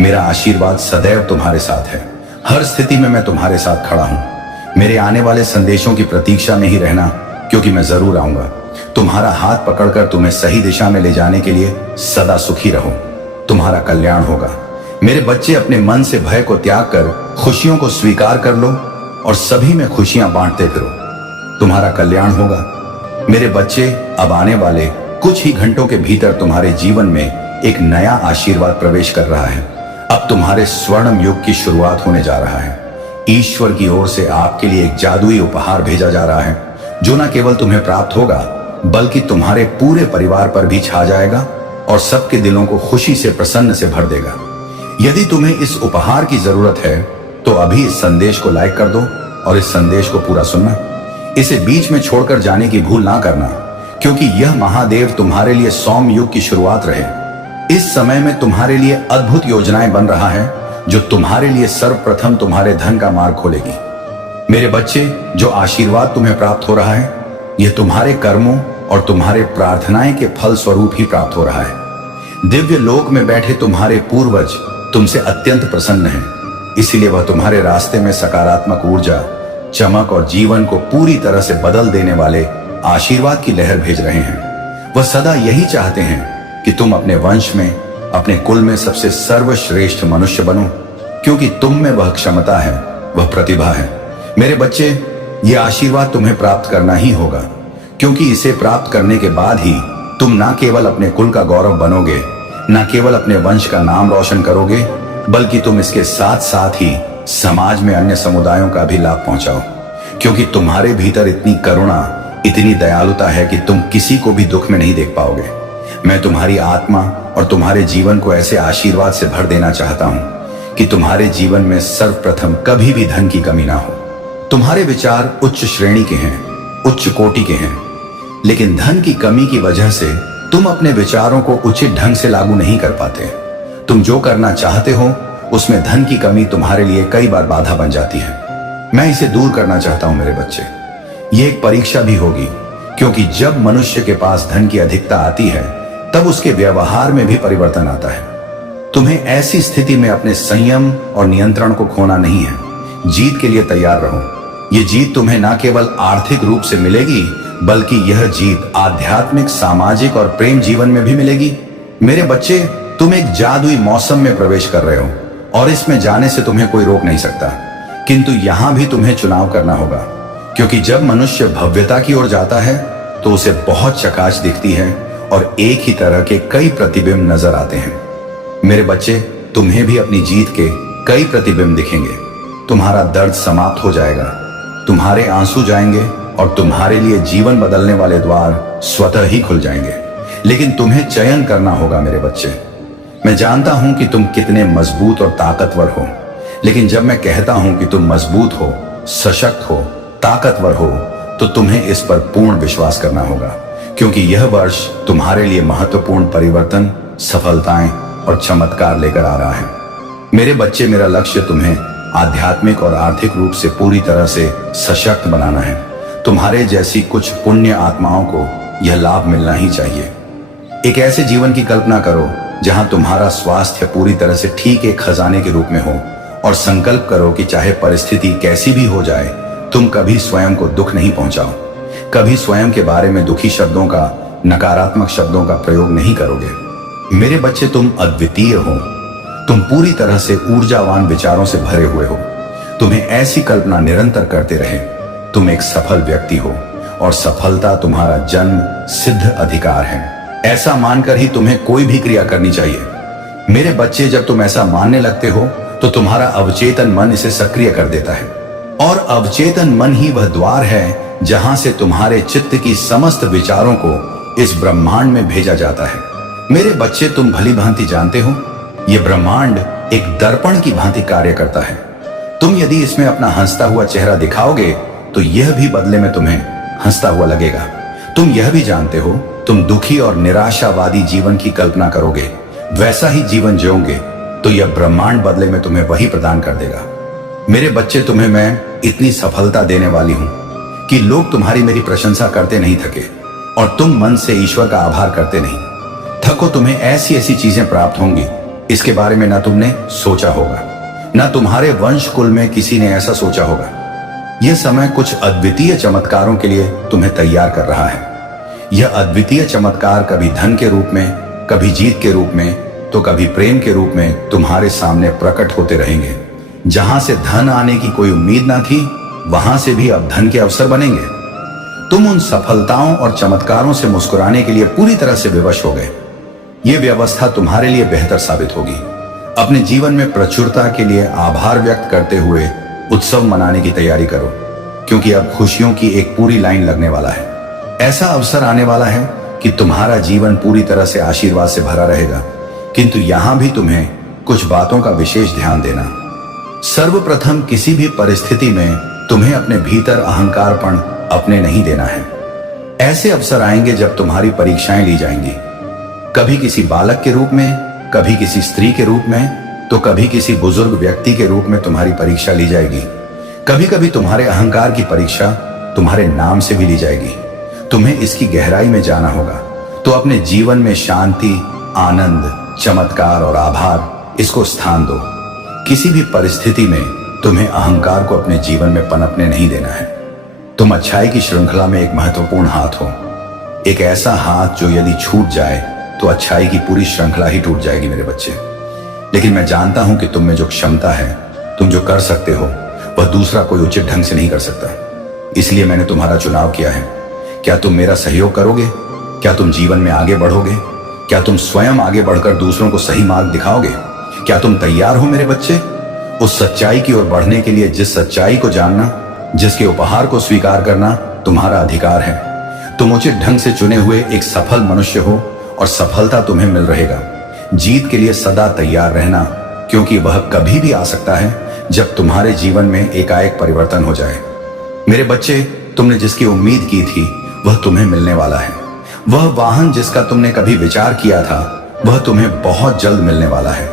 मेरा आशीर्वाद सदैव तुम्हारे साथ है। हर स्थिति में मैं तुम्हारे साथ खड़ा हूं। मेरे आने वाले संदेशों की प्रतीक्षा में ही रहना, क्योंकि मैं जरूर आऊंगा। तुम्हारा हाथ पकड़कर तुम्हें सही दिशा में ले जाने के लिए सदा सुखी रहो। तुम्हारा कल्याण होगा। मेरे बच्चे, अपने मन से भय को त्याग कर खुशियों को स्वीकार कर लो और सभी में खुशियां बांटते फिरो। तुम्हारा कल्याण होगा। मेरे बच्चे, अब आने वाले कुछ ही घंटों के भीतर तुम्हारे जीवन में एक नया आशीर्वाद प्रवेश कर रहा है। अब तुम्हारे स्वर्णिम युग की शुरुआत होने जा रहा है। ईश्वर की ओर से आपके लिए एक जादुई उपहार भेजा जा रहा है, जो न केवल तुम्हें प्राप्त होगा बल्कि तुम्हारे पूरे परिवार पर भी छा जाएगा और सबके दिलों को खुशी से प्रसन्न से भर देगा। यदि तुम्हें इस उपहार की जरूरत है तो अभी इस संदेश को लाइक कर दो और इस संदेश को पूरा सुनना। इसे बीच में छोड़कर जाने की भूल ना करना, क्योंकि यह महादेव तुम्हारे लिए सौम युग की शुरुआत रहे। इस समय में तुम्हारे लिए अद्भुत योजनाएं बन रहा है, जो तुम्हारे लिए सर्वप्रथम तुम्हारे धन का मार्ग खोलेगी। मेरे बच्चे, जो आशीर्वाद तुम्हें प्राप्त हो रहा है, यह तुम्हारे कर्मों और तुम्हारे प्रार्थनाएं के फल स्वरूप ही प्राप्त हो रहा है। दिव्य लोक में बैठे तुम्हारे पूर्वज तुमसे अत्यंत प्रसन्न हैं, इसीलिए वह तुम्हारे रास्ते में सकारात्मक ऊर्जा, चमक और जीवन को पूरी तरह से बदल देने वाले आशीर्वाद की लहर भेज रहे हैं। वह सदा यही चाहते हैं कि तुम अपने वंश में, अपने कुल में सबसे सर्वश्रेष्ठ मनुष्य बनो, क्योंकि तुम में वह क्षमता है, वह प्रतिभा है। मेरे बच्चे, यह आशीर्वाद तुम्हें प्राप्त करना ही होगा, क्योंकि इसे प्राप्त करने के बाद ही तुम ना केवल अपने कुल का गौरव बनोगे, ना केवल अपने वंश का नाम रोशन करोगे, बल्कि तुम इसके साथ साथ ही समाज में अन्य समुदायों का भी लाभ पहुंचाओ, क्योंकि तुम्हारे भीतर इतनी करुणा, इतनी दयालुता है कि तुम किसी को भी दुख में नहीं देख पाओगे। मैं तुम्हारी आत्मा और तुम्हारे जीवन को ऐसे आशीर्वाद से भर देना चाहता हूं कि तुम्हारे जीवन में सर्वप्रथम कभी भी धन की कमी ना हो। तुम्हारे विचार उच्च श्रेणी के हैं, उच्च कोटि के हैं, लेकिन धन की कमी की वजह से तुम अपने विचारों को उचित ढंग से लागू नहीं कर पाते। तुम जो करना चाहते हो उसमें धन की कमी तुम्हारे लिए कई बार बाधा बन जाती है। मैं इसे दूर करना चाहता हूं मेरे बच्चे। ये एक परीक्षा भी होगी, क्योंकि जब मनुष्य के पास धन की अधिकता आती है तब उसके व्यवहार में भी परिवर्तन आता है। तुम्हें ऐसी स्थिति में अपने संयम और नियंत्रण को खोना नहीं है। जीत के लिए तैयार रहो। ये जीत तुम्हें न केवल आर्थिक रूप से मिलेगी, बल्कि यह जीत आध्यात्मिक, सामाजिक और प्रेम जीवन में भी मिलेगी। मेरे बच्चे, तुम एक जादुई मौसम में प्रवेश कर रहे हो और इसमें जाने से तुम्हें कोई रोक नहीं सकता। किंतु यहां भी तुम्हें चुनाव करना होगा, क्योंकि जब मनुष्य भव्यता की ओर जाता है तो उसे बहुत चकाच दिखती है और एक ही तरह के कई प्रतिबिंब नजर आते हैं। मेरे बच्चे, तुम्हें भी अपनी जीत के कई प्रतिबिंब दिखेंगे। तुम्हारा दर्द समाप्त हो जाएगा, तुम्हारे आंसू जाएंगे और तुम्हारे लिए जीवन बदलने वाले द्वार स्वतः ही खुल जाएंगे। लेकिन तुम्हें चयन करना होगा मेरे बच्चे। मैं जानता हूं कि तुम कितने मजबूत और ताकतवर हो, लेकिन जब मैं कहता हूं कि तुम मजबूत हो, सशक्त हो, ताकतवर हो, तो तुम्हें इस पर पूर्ण विश्वास करना होगा, क्योंकि यह वर्ष तुम्हारे लिए महत्वपूर्ण परिवर्तन, सफलताएं और चमत्कार लेकर आ रहा है। मेरे बच्चे, मेरा लक्ष्य तुम्हें आध्यात्मिक और आर्थिक रूप से पूरी तरह से सशक्त बनाना है। तुम्हारे जैसी कुछ पुण्य आत्माओं को यह लाभ मिलना ही चाहिए। एक ऐसे जीवन की कल्पना करो जहां तुम्हारा स्वास्थ्य पूरी तरह से ठीक एक खजाने के रूप में हो, और संकल्प करो कि चाहे परिस्थिति कैसी भी हो जाए, तुम कभी स्वयं को दुख नहीं पहुंचाओ। कभी स्वयं के बारे में दुखी शब्दों का, नकारात्मक शब्दों का प्रयोग नहीं करोगे। मेरे बच्चे, तुम अद्वितीय हो। तुम पूरी तरह से ऊर्जावान विचारों से भरे हुए हो। तुम्हें ऐसी कल्पना निरंतर करते रहे। तुम एक सफल व्यक्ति हो और सफलता तुम्हारा जन्म सिद्ध अधिकार है। ऐसा मानकर ही तुम्हें कोई भी क्रिया करनी चाहिए। मेरे बच्चे, जब तुम ऐसा मानने लगते हो तो तुम्हारा अवचेतन मन इसे सक्रिय कर देता है, और अवचेतन मन ही वह द्वार है जहां से तुम्हारे चित्त की समस्त विचारों को इस ब्रह्मांड में भेजा जाता है। मेरे बच्चे, तुम भली भांति जानते हो, यह ब्रह्मांड एक दर्पण की भांति कार्य करता है। तुम यदि इसमें अपना हंसता हुआ चेहरा दिखाओगे तो यह भी बदले में तुम्हें हंसता हुआ लगेगा। तुम यह भी जानते हो, तुम दुखी और निराशावादी जीवन की कल्पना करोगे, वैसा ही जीवन जियोगे, तो यह ब्रह्मांड बदले में तुम्हें वही प्रदान कर देगा। मेरे बच्चे, तुम्हें मैं इतनी सफलता देने वाली हूं कि लोग तुम्हारी मेरी प्रशंसा करते नहीं थके, और तुम मन से ईश्वर का आभार करते नहीं थको। तुम्हें ऐसी ऐसी चीजें प्राप्त होंगी, इसके बारे में ना तुमने सोचा होगा, ना तुम्हारे वंश कुल में किसी ने ऐसा सोचा होगा। यह समय कुछ अद्वितीय चमत्कारों के लिए तुम्हें तैयार कर रहा है। यह अद्वितीय चमत्कार कभी धन के रूप में, कभी जीत के रूप में, तो कभी प्रेम के रूप में तुम्हारे सामने प्रकट होते रहेंगे। जहां से धन आने की कोई उम्मीद ना थी, वहां से भी अब धन के अवसर बनेंगे। तुम उन सफलताओं और चमत्कारों से मुस्कुराने के लिए पूरी तरह से विवश हो गए। यह व्यवस्था तुम्हारे लिए बेहतर साबित होगी। अपने जीवन में प्रचुरता के लिए आभार व्यक्त करते हुए उत्सव मनाने की तैयारी करो, क्योंकि अब खुशियों की एक पूरी लाइन लगने वाला है। ऐसा अवसर आने वाला है कि तुम्हारा जीवन पूरी तरह से आशीर्वाद से भरा रहेगा, किंतु यहां भी तुम्हें कुछ बातों का विशेष ध्यान देना। सर्वप्रथम, किसी भी परिस्थिति में तुम्हें अपने भीतर अहंकारपण अपने नहीं देना है। ऐसे अवसर आएंगे जब तुम्हारी परीक्षाएं ली जाएंगी, कभी किसी बालक के रूप में, कभी किसी स्त्री के रूप में, तो कभी किसी बुजुर्ग व्यक्ति के रूप में तुम्हारी परीक्षा ली जाएगी। कभी कभी तुम्हारे अहंकार की परीक्षा तुम्हारे नाम से भी ली जाएगी। तुम्हें इसकी गहराई में जाना होगा, तो अपने जीवन में शांति, आनंद, चमत्कार और आभार, इसको स्थान दो। किसी भी परिस्थिति में तुम्हें अहंकार को अपने जीवन में पनपने नहीं देना है। तुम अच्छाई की श्रृंखला में एक महत्वपूर्ण हाथ हो, एक ऐसा हाथ जो यदि छूट जाए तो अच्छाई की पूरी श्रृंखला ही टूट जाएगी मेरे बच्चे। लेकिन मैं जानता हूं कि तुम में जो क्षमता है, तुम जो कर सकते हो, वह दूसरा कोई उचित ढंग से नहीं कर सकता। इसलिए मैंने तुम्हारा चुनाव किया है। क्या तुम मेरा सहयोग करोगे? क्या तुम जीवन में आगे बढ़ोगे? क्या तुम स्वयं आगे बढ़कर दूसरों को सही मार्ग दिखाओगे? क्या तुम तैयार हो मेरे बच्चे, उस सच्चाई की ओर बढ़ने के लिए? जिस सच्चाई को जानना, जिसके उपहार को स्वीकार करना तुम्हारा अधिकार है। तुम उचित ढंग से चुने हुए एक सफल मनुष्य हो और सफलता तुम्हें मिल रहेगा। जीत के लिए सदा तैयार रहना, क्योंकि वह कभी भी आ सकता है जब तुम्हारे जीवन में एकाएक परिवर्तन हो जाए। मेरे बच्चे, तुमने जिसकी उम्मीद की थी वह तुम्हें मिलने वाला है। वह वाहन जिसका तुमने कभी विचार किया था वह तुम्हें बहुत जल्द मिलने वाला है।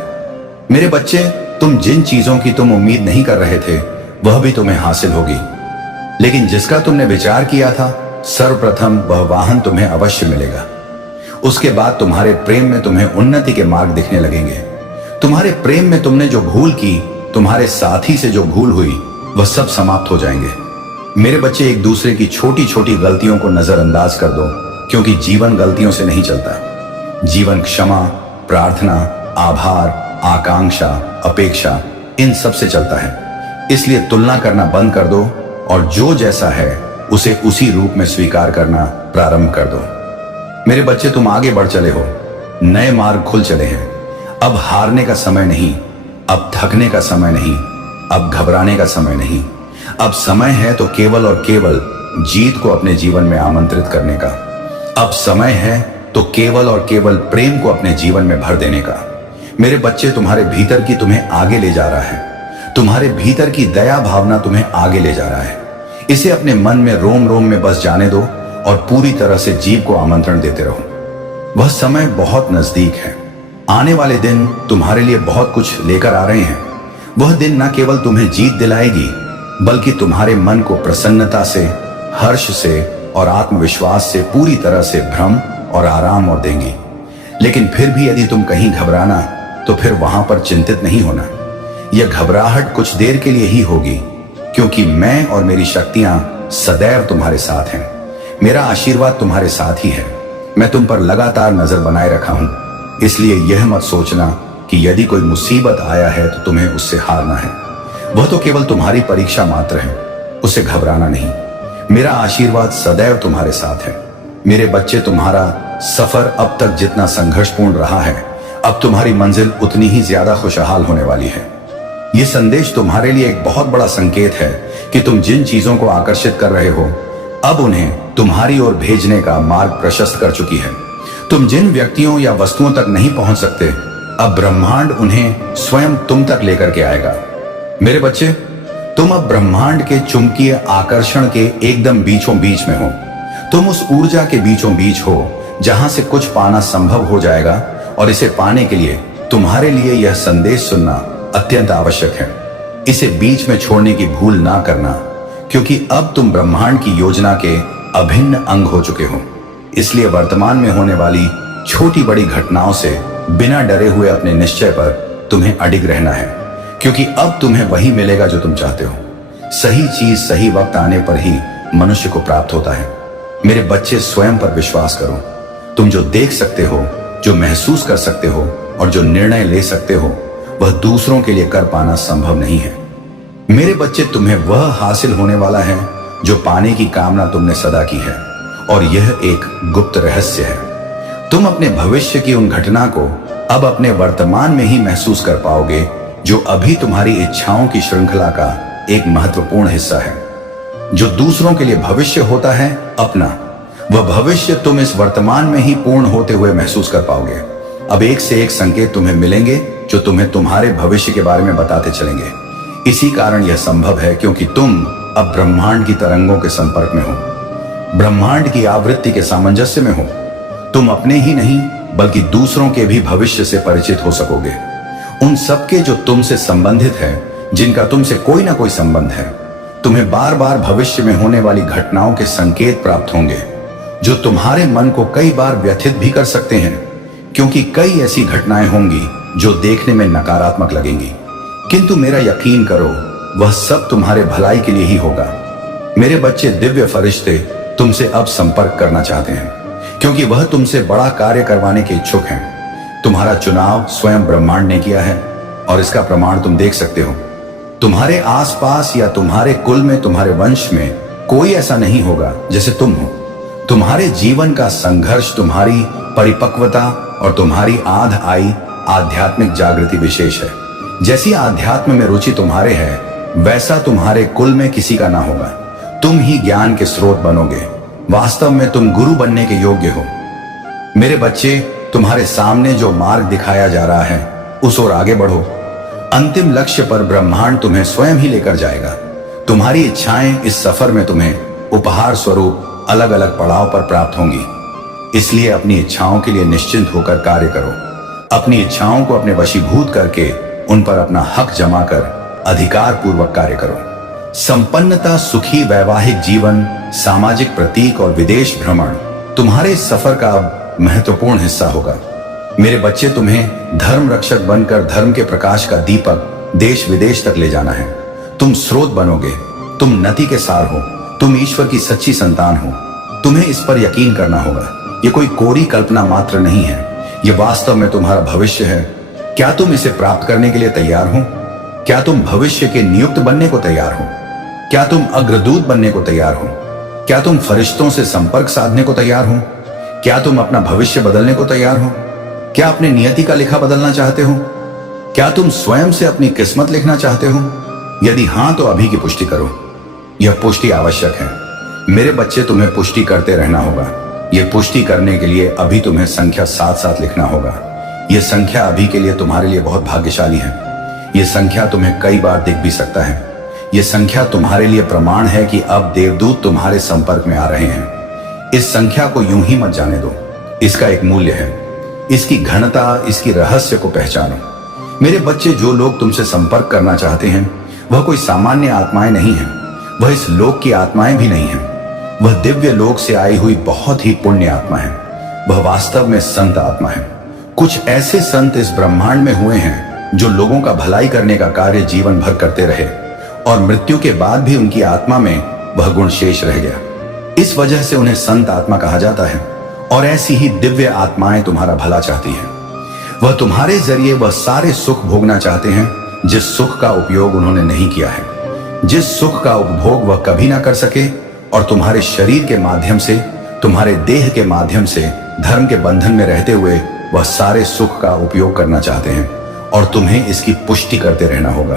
मेरे बच्चे, तुम जिन चीजों की तुम उम्मीद नहीं कर रहे थे वह भी तुम्हें हासिल होगी, लेकिन जिसका तुमने विचार किया था सर्वप्रथम वह वाहन तुम्हें अवश्य मिलेगा। उसके बाद तुम्हारे प्रेम में तुम्हें उन्नति के मार्ग दिखने लगेंगे। तुम्हारे प्रेम में तुमने जो भूल की, तुम्हारे साथी से जो भूल हुई, वह सब समाप्त हो जाएंगे। मेरे बच्चे, एक दूसरे की छोटी छोटी गलतियों को नजरअंदाज कर दो, क्योंकि जीवन गलतियों से नहीं चलता। जीवन क्षमा, प्रार्थना, आभार, आकांक्षा, अपेक्षा, इन सब से चलता है। इसलिए तुलना करना बंद कर दो और जो जैसा है उसे उसी रूप में स्वीकार करना प्रारंभ कर दो। मेरे बच्चे, तुम आगे बढ़ चले हो, नए मार्ग खुल चले हैं। अब हारने का समय नहीं, अब थकने का समय नहीं, अब घबराने का समय नहीं। अब समय है तो केवल और केवल जीत को अपने जीवन में आमंत्रित करने का। अब समय है तो केवल और केवल प्रेम को अपने जीवन में भर देने का। मेरे बच्चे, तुम्हारे भीतर की तुम्हें आगे ले जा रहा है। तुम्हारे भीतर की दया भावना तुम्हें आगे ले जा रहा है। इसे अपने मन में रोम रोम में बस जाने दो और पूरी तरह से जीव को आमंत्रण देते रहो। वह समय बहुत नजदीक है। आने वाले दिन तुम्हारे लिए बहुत कुछ लेकर आ रहे हैं। वह दिन न केवल तुम्हें जीत दिलाएगी, बल्कि तुम्हारे मन को प्रसन्नता से, हर्ष से और आत्मविश्वास से पूरी तरह से भ्रम और आराम और देंगी। लेकिन फिर भी यदि तुम कहीं घबराना, तो फिर वहां पर चिंतित नहीं होना। यह घबराहट कुछ देर के लिए ही होगी, क्योंकि मैं और मेरी शक्तियां सदैव तुम्हारे साथ हैं। मेरा आशीर्वाद तुम्हारे साथ ही है। मैं तुम पर लगातार नजर बनाए रखा हूं। इसलिए यह मत सोचना कि यदि कोई मुसीबत आया है तो तुम्हें उससे हारना है। वह तो केवल तुम्हारी परीक्षा मात्र है, उससे घबराना नहीं। मेरा आशीर्वाद सदैव तुम्हारे साथ है। मेरे बच्चे, तुम्हारा सफर अब तक जितना संघर्षपूर्ण रहा है, अब तुम्हारी मंजिल उतनी ही ज्यादा खुशहाल होने वाली है। यह संदेश तुम्हारे लिए एक बहुत बड़ा संकेत है कि तुम जिन चीजों को आकर्षित कर रहे हो, अब उन्हें तुम्हारी ओर भेजने का मार्ग प्रशस्त कर चुकी है। तुम जिन व्यक्तियों या वस्तुओं तक नहीं पहुंच सकते, अब ब्रह्मांड उन्हें स्वयं तुम तक लेकर के आएगा। मेरे बच्चे, तुम अब ब्रह्मांड के चुंबकीय आकर्षण के एकदम बीचों बीच में हो। तुम उस ऊर्जा के बीचों बीच हो जहां से कुछ पाना संभव हो जाएगा, और इसे पाने के लिए तुम्हारे लिए यह संदेश सुनना अत्यंत आवश्यक है। इसे बीच में छोड़ने की भूल ना करना, क्योंकि अब तुम ब्रह्मांड की योजना के अभिन्न अंग हो चुके हो। इसलिए वर्तमान में होने वाली छोटी बड़ी घटनाओं से बिना डरे हुए अपने निश्चय पर तुम्हें अडिग रहना है, क्योंकि अब तुम्हें वही मिलेगा जो तुम चाहते हो। सही चीज सही वक्त आने पर ही मनुष्य को प्राप्त होता है। मेरे बच्चे, स्वयं पर विश्वास करो। तुम जो देख सकते हो, जो महसूस कर सकते हो और जो निर्णय ले सकते हो, वह दूसरों के लिए कर पाना संभव नहीं है। मेरे बच्चे, तुम्हें वह हासिल होने वाला है जो पाने की कामना तुमने सदा की है, और यह एक गुप्त रहस्य है। तुम अपने भविष्य की उन घटना को अब अपने वर्तमान में ही महसूस कर पाओगे, जो अभी तुम्हारी इच्छाओं की श्रृंखला का एक महत्वपूर्ण हिस्सा है। जो दूसरों के लिए भविष्य होता है अपना, वह भविष्य तुम इस वर्तमान में ही पूर्ण होते हुए महसूस कर पाओगे। अब एक से एक संकेत तुम्हें मिलेंगे जो तुम्हें तुम्हारे भविष्य के बारे में बताते चलेंगे। इसी कारण यह संभव है क्योंकि तुम अब ब्रह्मांड की तरंगों के संपर्क में हो, ब्रह्मांड की आवृत्ति के सामंजस्य में हो। तुम अपने ही नहीं बल्कि दूसरों के भी भविष्य से परिचित हो सकोगे, उन सबके जो तुमसे संबंधित है, जिनका तुमसे कोई ना कोई संबंध है। तुम्हें बार बार भविष्य में होने वाली घटनाओं के संकेत प्राप्त होंगे, जो तुम्हारे मन को कई बार व्यथित भी कर सकते हैं, क्योंकि कई ऐसी घटनाएं होंगी जो देखने में नकारात्मक लगेंगी, किंतु मेरा यकीन करो, वह सब तुम्हारे भलाई के लिए ही होगा। मेरे बच्चे, दिव्य फरिश्ते तुमसे अब संपर्क करना चाहते हैं, क्योंकि वह तुमसे बड़ा कार्य करवाने के इच्छुक हैं। तुम्हारा चुनाव स्वयं ब्रह्मांड ने किया है, और इसका प्रमाण तुम देख सकते हो। तुम्हारे आसपास या तुम्हारे कुल में, तुम्हारे वंश में कोई ऐसा नहीं होगा जैसे तुम हो। तुम्हारे जीवन का संघर्ष, तुम्हारी परिपक्वता और तुम्हारी आध आई आध्यात्मिक जागृति विशेष है। जैसी आध्यात्म में रुचि तुम्हारे है, वैसा तुम्हारे कुल में किसी का ना होगा। तुम ही ज्ञान के स्रोत बनोगे। वास्तव में तुम गुरु बनने के योग्य हो। मेरे बच्चे, तुम्हारे सामने जो मार्ग दिखाया जा रहा है, उस ओर आगे बढ़ो। अंतिम लक्ष्य पर ब्रह्मांड तुम्हें स्वयं ही लेकर जाएगा। तुम्हारी इच्छाएं इस सफर में तुम्हें उपहार स्वरूप अलग अलग पड़ाव पर प्राप्त होंगी। इसलिए अपनी इच्छाओं के लिए निश्चिंत होकर कार्य करो। अपनी इच्छाओं को अपने वशीभूत करके उन पर अपना हक जमा कर अधिकार पूर्वक कार्य करो। संपन्नता, सुखी वैवाहिक जीवन, सामाजिक प्रतीक और विदेश भ्रमण तुम्हारे इस सफर का महत्वपूर्ण हिस्सा होगा। मेरे बच्चे, तुम्हें धर्म रक्षक बनकर धर्म के प्रकाश का दीपक देश विदेश तक ले जाना है। तुम स्रोत बनोगे, तुम नदी के सार हो, तुम ईश्वर की सच्ची संतान हो। तुम्हें इस पर यकीन करना होगा। ये कोई कोरी कल्पना मात्र नहीं है, ये वास्तव में तुम्हारा भविष्य है। क्या तुम इसे प्राप्त करने के लिए तैयार हो? क्या तुम भविष्य के नियुक्त बनने को तैयार हो? क्या तुम अग्रदूत बनने को तैयार हो? क्या तुम फरिश्तों से संपर्क साधने को तैयार हो? क्या तुम अपना भविष्य बदलने को तैयार हो? क्या अपने नियति का लिखा बदलना चाहते हो? क्या तुम स्वयं से अपनी किस्मत लिखना चाहते हो? यदि हां तो अभी की पुष्टि करो। यह पुष्टि आवश्यक है। मेरे बच्चे, तुम्हें पुष्टि करते रहना होगा। यह पुष्टि करने के लिए अभी तुम्हें संख्या 7-7 लिखना होगा। यह संख्या अभी के लिए तुम्हारे लिए बहुत भाग्यशाली है। यह संख्या तुम्हें कई बार दिख भी सकता है। यह संख्या तुम्हारे लिए प्रमाण है कि अब देवदूत तुम्हारे संपर्क में आ रहे हैं। इस संख्या को यूं ही मत जाने दो। इसका एक मूल्य है। इसकी घनता, इसकी रहस्य को पहचानो। मेरे बच्चे, जो लोग तुमसे संपर्क करना चाहते हैं वह कोई सामान्य आत्माएं नहीं हैं। वह इस लोक की आत्माएं भी नहीं हैं। वह दिव्य लोक से आई हुई बहुत ही पुण्य आत्मा है। वह वास्तव में संत आत्मा है। कुछ ऐसे संत इस ब्रह्मांड में हुए हैं जो लोगों का भलाई करने का कार्य जीवन भर करते रहे और मृत्यु के बाद भी उनकी आत्मा में वह गुण शेष रह गया। इस वजह से उन्हें संत आत्मा कहा जाता है। और ऐसी ही दिव्य आत्माएं तुम्हारा भला चाहती हैं। वह तुम्हारे जरिए वह सारे सुख भोगना चाहते हैं जिस सुख का उपयोग उन्होंने नहीं किया है, जिस सुख का उपभोग वह कभी ना कर सके। और तुम्हारे शरीर के माध्यम से, तुम्हारे देह के माध्यम से धर्म के बंधन में रहते हुए वह सारे सुख का उपयोग करना चाहते हैं। और तुम्हें इसकी पुष्टि करते रहना होगा,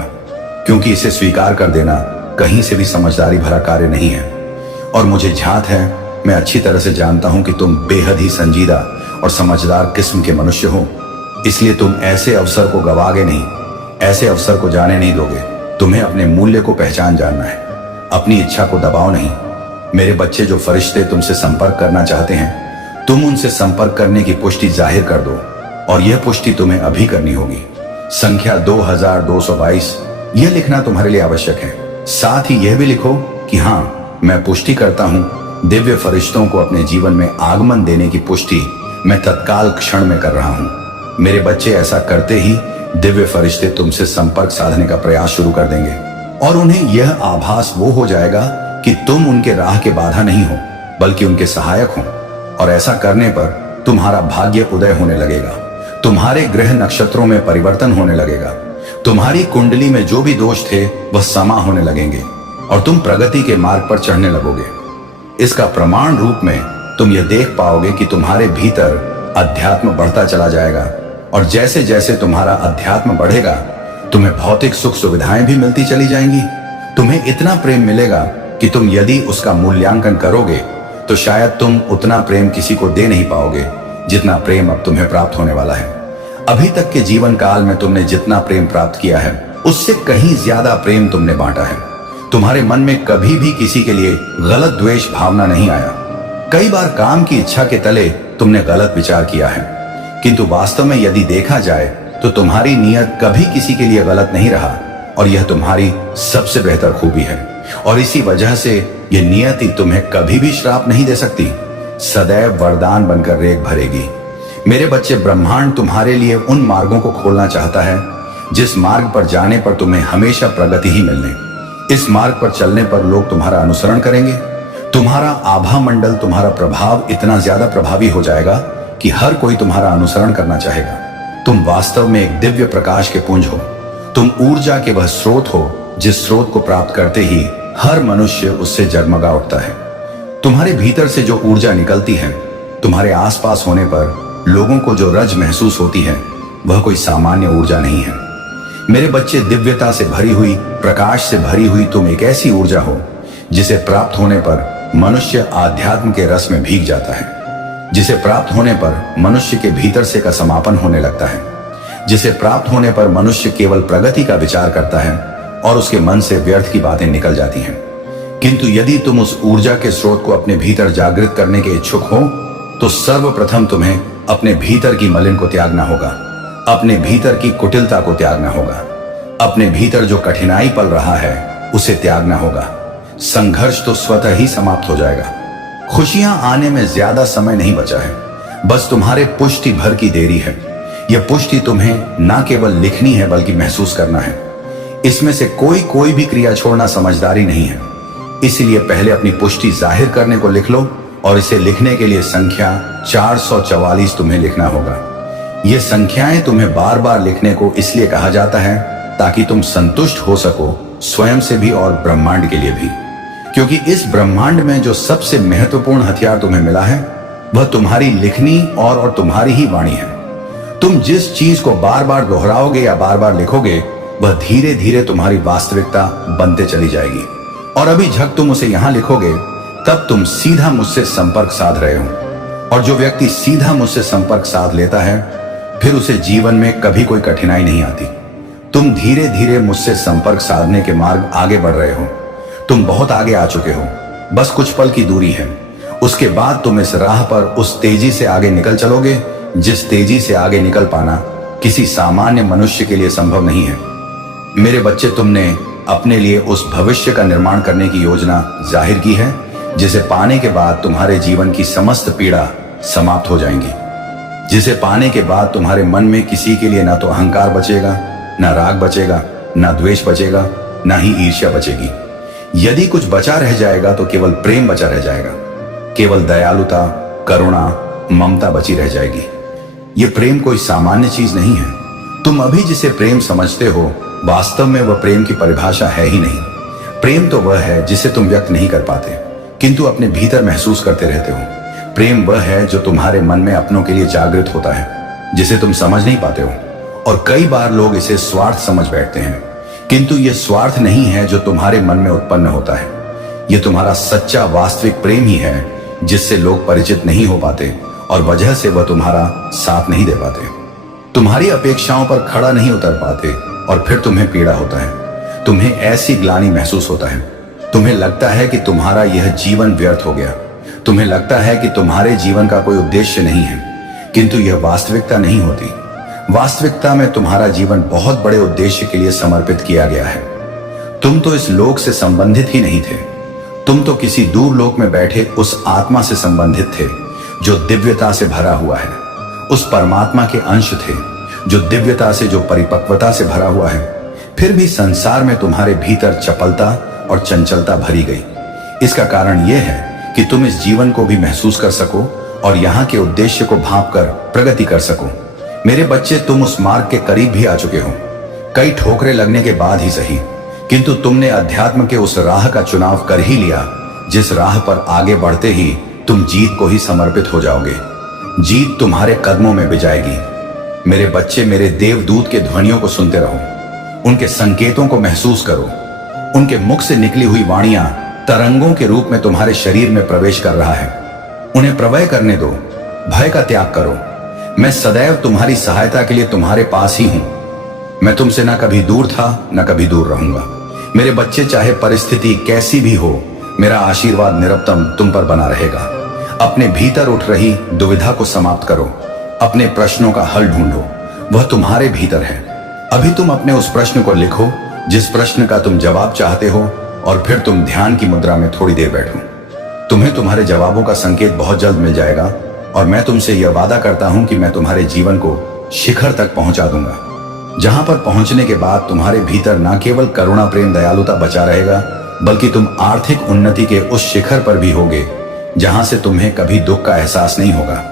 क्योंकि इसे स्वीकार कर देना कहीं से भी समझदारी भरा कार्य नहीं है। और मुझे झात है, मैं अच्छी तरह से जानता हूं कि तुम बेहद ही संजीदा और समझदार किस्म के मनुष्य हो। इसलिए तुम ऐसे अवसर को गवाओगे नहीं, ऐसे अवसर को जाने नहीं दोगे। तुम्हें अपने मूल्य को पहचान जानना है। अपनी इच्छा को दबाओ नहीं। मेरे बच्चे, जो फरिश्ते तुमसे संपर्क करना चाहते हैं, तुम उनसे संपर्क करने की पुष्टि जाहिर कर दो। और यह पुष्टि तुम्हें अभी करनी होगी। संख्या 2222 यह लिखना तुम्हारे लिए आवश्यक है। साथ ही यह भी लिखो कि हां, मैं पुष्टि करता हूं, दिव्य फरिश्तों को अपने जीवन में आगमन देने की पुष्टि मैं तत्काल क्षण में कर रहा हूं। मेरे बच्चे, ऐसा करते ही दिव्य फरिश्ते तुमसे संपर्क साधने का प्रयास शुरू कर देंगे और उन्हें यह आभास वो हो जाएगा कि तुम उनके राह के बाधा नहीं हो, बल्कि उनके सहायक हो। और ऐसा करने पर तुम्हारा भाग्य उदय होने लगेगा। तुम्हारे ग्रह नक्षत्रों में परिवर्तन होने लगेगा। तुम्हारी कुंडली में जो भी दोष थे वह समा होने लगेंगे और तुम प्रगति के मार्ग पर चढ़ने लगोगे। इसका प्रमाण रूप में तुम यह देख पाओगे कि तुम्हारे भीतर अध्यात्म बढ़ता चला जाएगा। और जैसे जैसे तुम्हारा अध्यात्म बढ़ेगा, तुम्हें भौतिक सुख सुविधाएं भी मिलती चली जाएंगी। तुम्हें इतना प्रेम मिलेगा कि तुम यदि उसका मूल्यांकन करोगे तो शायद तुम उतना प्रेम किसी को दे नहीं पाओगे जितना प्रेम अब तुम्हें प्राप्त होने वाला है। अभी तक के जीवन काल में तुमने जितना प्रेम प्राप्त किया है, उससे कहीं ज्यादा प्रेम तुमने बांटा है। तुम्हारे मन में कभी भी किसी के लिए गलत द्वेष भावना नहीं आया। कई बार काम की इच्छा के तले तुमने गलत विचार किया है, किंतु वास्तव में यदि देखा जाए तो तुम्हारी नीयत कभी किसी के लिए गलत नहीं रहा। और यह तुम्हारी सबसे बेहतर खूबी है। और इसी वजह से यह नियति तुम्हें कभी भी श्राप नहीं दे सकती, सदैव वरदान बनकर रेख भरेगी। मेरे बच्चे, ब्रह्मांड तुम्हारे लिए उन मार्गों को खोलना चाहता है जिस मार्ग पर जाने पर तुम्हें हमेशा प्रगति ही मिलने। इस मार्ग पर चलने पर लोग तुम्हारा अनुसरण करेंगे। तुम्हारा आभा मंडल, तुम्हारा प्रभाव इतना ज्यादा प्रभावी हो जाएगा कि हर कोई तुम्हारा अनुसरण करना चाहेगा। तुम वास्तव में एक दिव्य प्रकाश के पुंज हो। तुम ऊर्जा के वह स्रोत हो जिस स्रोत को प्राप्त करते ही हर मनुष्य उससे जगमगा उठता है। तुम्हारे भीतर से जो ऊर्जा निकलती है, तुम्हारे आसपास होने पर लोगों को जो रज महसूस होती है, वह कोई सामान्य ऊर्जा नहीं है। मेरे बच्चे, दिव्यता से भरी हुई, प्रकाश से भरी हुई तुम एक ऐसी ऊर्जा हो जिसे प्राप्त होने पर मनुष्य आध्यात्म के रस में भीग जाता है, जिसे प्राप्त होने पर मनुष्य के भीतर से का समापन होने लगता है। जिसे प्राप्त होने पर मनुष्य केवल प्रगति का विचार करता है और उसके मन से व्यर्थ की बातें निकल जाती हैं। किंतु यदि तुम उस ऊर्जा के स्रोत को अपने भीतर जागृत करने के इच्छुक हो तो सर्वप्रथम तुम्हें अपने भीतर की मलिन को त्यागना होगा, अपने भीतर की कुटिलता को त्यागना होगा, अपने भीतर जो कठिनाई पल रहा है उसे त्यागना होगा। संघर्ष तो स्वतः ही समाप्त हो जाएगा। खुशियां आने में ज्यादा समय नहीं बचा है, बस तुम्हारे पुष्टि भर की देरी है। यह पुष्टि तुम्हें ना केवल लिखनी है बल्कि महसूस करना है। इसमें से कोई भी क्रिया छोड़ना समझदारी नहीं है। इसलिए पहले अपनी पुष्टि जाहिर करने को लिख लो और इसे लिखने के लिए संख्या 444 तुम्हें लिखना होगा। ये संख्याएं तुम्हें बार बार लिखने को इसलिए कहा जाता है ताकि तुम संतुष्ट हो सको, स्वयं से भी और ब्रह्मांड के लिए भी। क्योंकि इस ब्रह्मांड में जो सबसे महत्वपूर्ण हथियार तुम्हें मिला है वह तुम्हारी लिखनी और तुम्हारी ही वाणी है। तुम जिस चीज को बार बार दोहराओगे या बार बार लिखोगे वह धीरे धीरे तुम्हारी वास्तविकता बनते चली जाएगी। और अभी झक तुम उसे यहां लिखोगे तब तुम सीधा मुझसे संपर्क साध रहे हो। और जो व्यक्ति सीधा मुझसे संपर्क साध लेता है फिर उसे जीवन में कभी कोई कठिनाई नहीं आती। तुम धीरे धीरे मुझसे संपर्क साधने के मार्ग आगे बढ़ रहे हो। तुम बहुत आगे आ चुके हो, बस कुछ पल की दूरी है। उसके बाद तुम इस राह पर उस तेजी से आगे निकल चलोगे जिस तेजी से आगे निकल पाना किसी सामान्य मनुष्य के लिए संभव नहीं है। मेरे बच्चे, तुमने अपने लिए उस भविष्य का निर्माण करने की योजना जाहिर की है जिसे पाने के बाद तुम्हारे जीवन की समस्त पीड़ा समाप्त हो जाएंगी, जिसे पाने के बाद तुम्हारे मन में किसी के लिए ना तो अहंकार बचेगा, ना राग बचेगा, ना द्वेष बचेगा, ना ही ईर्ष्या बचेगी। यदि कुछ बचा रह जाएगा तो केवल प्रेम बचा रह जाएगा। केवल दयालुता, करुणा, ममता बची रह जाएगी। यह प्रेम कोई सामान्य चीज नहीं है। तुम अभी जिसे प्रेम समझते हो वास्तव में वह प्रेम की परिभाषा है ही नहीं। प्रेम तो वह है जिसे तुम व्यक्त नहीं कर पाते किंतु अपने भीतर महसूस करते रहते हो। प्रेम वह है जो तुम्हारे मन में अपनों के लिए जागृत होता है, जिसे तुम समझ नहीं पाते हो। और कई बार लोग इसे स्वार्थ समझ बैठते हैं, किंतु यह स्वार्थ नहीं है जो तुम्हारे मन में उत्पन्न होता है। यह तुम्हारा सच्चा वास्तविक प्रेम ही है जिससे लोग परिचित नहीं हो पाते और वजह से वह तुम्हारा साथ नहीं दे पाते, तुम्हारी अपेक्षाओं पर खड़ा नहीं उतर पाते और फिर तुम्हें पीड़ा होता है। तुम्हें ऐसी ग्लानि महसूस होता है। तुम्हें लगता है कि तुम्हारा यह जीवन व्यर्थ हो गया। तुम्हें लगता है कि तुम्हारे जीवन का कोई उद्देश्य नहीं है, किंतु यह वास्तविकता नहीं होती। वास्तविकता में तुम्हारा जीवन बहुत बड़े उद्देश्य के लिए समर्पित किया गया है। तुम तो इस लोक से संबंधित ही नहीं थे। तुम तो किसी दूर लोक में बैठे उस आत्मा से संबंधित थे जो दिव्यता से भरा हुआ है। उस परमात्मा के अंश थे जो दिव्यता से, जो परिपक्वता से भरा हुआ है। फिर भी संसार में तुम्हारे भीतर चपलता और चंचलता भरी गई। इसका कारण यह है कि तुम इस जीवन को भी महसूस कर सको और यहाँ के उद्देश्य को भांप कर प्रगति कर सको। मेरे बच्चे, तुम उस मार्ग के करीब भी आ चुके हो, कई ठोकरें लगने के बाद ही सही, किंतु तुमने अध्यात्म के उस राह का चुनाव कर ही लिया जिस राह पर आगे बढ़ते ही तुम जीत को ही समर्पित हो जाओगे। जीत तुम्हारे कदमों में बिजाएगी। मेरे बच्चे, मेरे देवदूत के ध्वनियों को सुनते रहो, उनके संकेतों को महसूस करो। उनके मुख से निकली हुई वाणियां तरंगों के रूप में तुम्हारे शरीर में प्रवेश कर रहा है। उन्हें प्रवय करने दो, भय का त्याग करो। मैं सदैव तुम्हारी सहायता के लिए तुम्हारे पास ही हूं। मैं तुमसे ना कभी दूर था, ना कभी दूर रहूंगा। मेरे बच्चे, चाहे परिस्थिति कैसी भी हो, मेरा आशीर्वाद निरंतर तुम पर बना रहेगा। अपने भीतर उठ रही दुविधा को समाप्त करो। अपने प्रश्नों का हल ढूंढो, वह तुम्हारे भीतर है। अभी तुम अपने उस प्रश्न को लिखो जिस प्रश्न का तुम जवाब चाहते हो और फिर तुम ध्यान की मुद्रा में थोड़ी देर बैठो। तुम्हें तुम्हारे जवाबों का संकेत बहुत जल्द मिल जाएगा और मैं तुमसे यह वादा करता हूं कि मैं तुम्हारे जीवन को शिखर तक पहुंचा दूंगा, जहां पर पहुंचने के बाद तुम्हारे भीतर न केवल करुणा, प्रेम, दयालुता बचा रहेगा, बल्कि तुम आर्थिक उन्नति के उस शिखर पर भी होगे जहां से तुम्हें कभी दुख का एहसास नहीं होगा।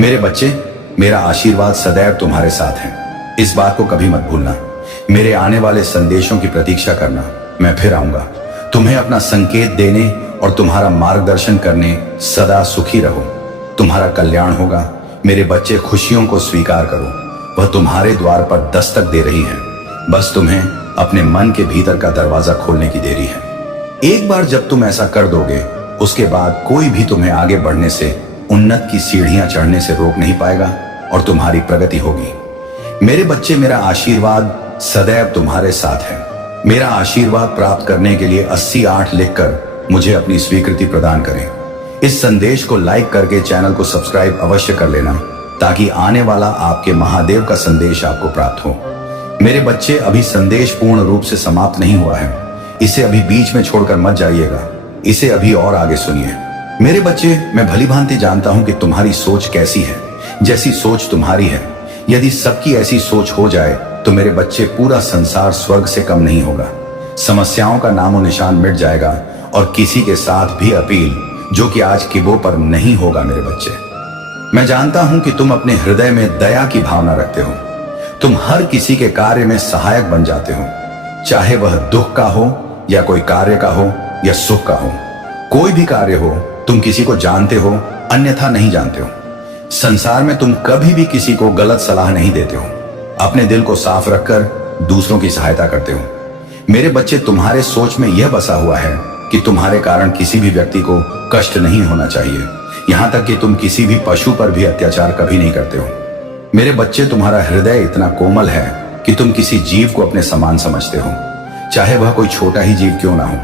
मेरे बच्चे, मेरा आशीर्वाद सदैव तुम्हारे साथ है, इस बात को कभी मत भूलना। मेरे आने वाले संदेशों की प्रतीक्षा करना, मैं फिर आऊंगा तुम्हें अपना संकेत देने और तुम्हारा मार्गदर्शन करने। सदा सुखी रहो, तुम्हारा कल्याण होगा। मेरे बच्चे, खुशियों को स्वीकार करो, वह तुम्हारे द्वार पर दस्तक दे रही है। बस तुम्हें अपने मन के भीतर का दरवाजा खोलने की देरी है। एक बार जब तुम ऐसा कर दोगे, उसके बाद कोई भी तुम्हें आगे बढ़ने से, उन्नत की सीढ़ियां चढ़ने से रोक नहीं पाएगा और तुम्हारी प्रगति होगी। मेरे बच्चे, मेरा आशीर्वाद सदैव तुम्हारे साथ है। मेरा आशीर्वाद प्राप्त करने के लिए 88 लिखकर मुझे अपनी स्वीकृति प्रदान करें। इस संदेश को लाइक करके चैनल को सब्सक्राइब अवश्य कर लेना, ताकि आने वाला आपके महादेव का संदेश आपको प्राप्त हो। मेरे बच्चे, अभी संदेश पूर्ण रूप से समाप्त नहीं हुआ है। इसे अभी बीच में छोड़कर मत जाइएगा, इसे अभी और आगे सुनिए। मेरे बच्चे, मैं भली भांति जानता हूं कि तुम्हारी सोच कैसी है। जैसी सोच तुम्हारी है, यदि सबकी ऐसी सोच हो जाए तो मेरे बच्चे, पूरा संसार स्वर्ग से कम नहीं होगा। समस्याओं का नामो निशान मिट जाएगा और किसी के साथ भी अपील जो कि आज किबो पर नहीं होगा। मेरे बच्चे, मैं जानता हूं कि तुम अपने हृदय में दया की भावना रखते हो। तुम हर किसी के कार्य में सहायक बन जाते हो, चाहे वह दुख का हो या कोई कार्य का हो या सुख का हो। कोई भी कार्य हो, तुम किसी को जानते हो, अन्यथा नहीं जानते हो। संसार में तुम कभी भी किसी को गलत सलाह नहीं देते हो। अपने दिल को साफ रखकर दूसरों की सहायता करते हो। मेरे बच्चे, तुम्हारे सोच में यह बसा हुआ है कि तुम्हारे कारण किसी भी व्यक्ति को कष्ट नहीं होना चाहिए। यहां तक कि तुम किसी भी पशु पर भी अत्याचार कभी नहीं करते हो। मेरे बच्चे, तुम्हारा हृदय इतना कोमल है कि तुम किसी जीव को अपने समान समझते हो, चाहे वह कोई छोटा ही जीव क्यों ना हो।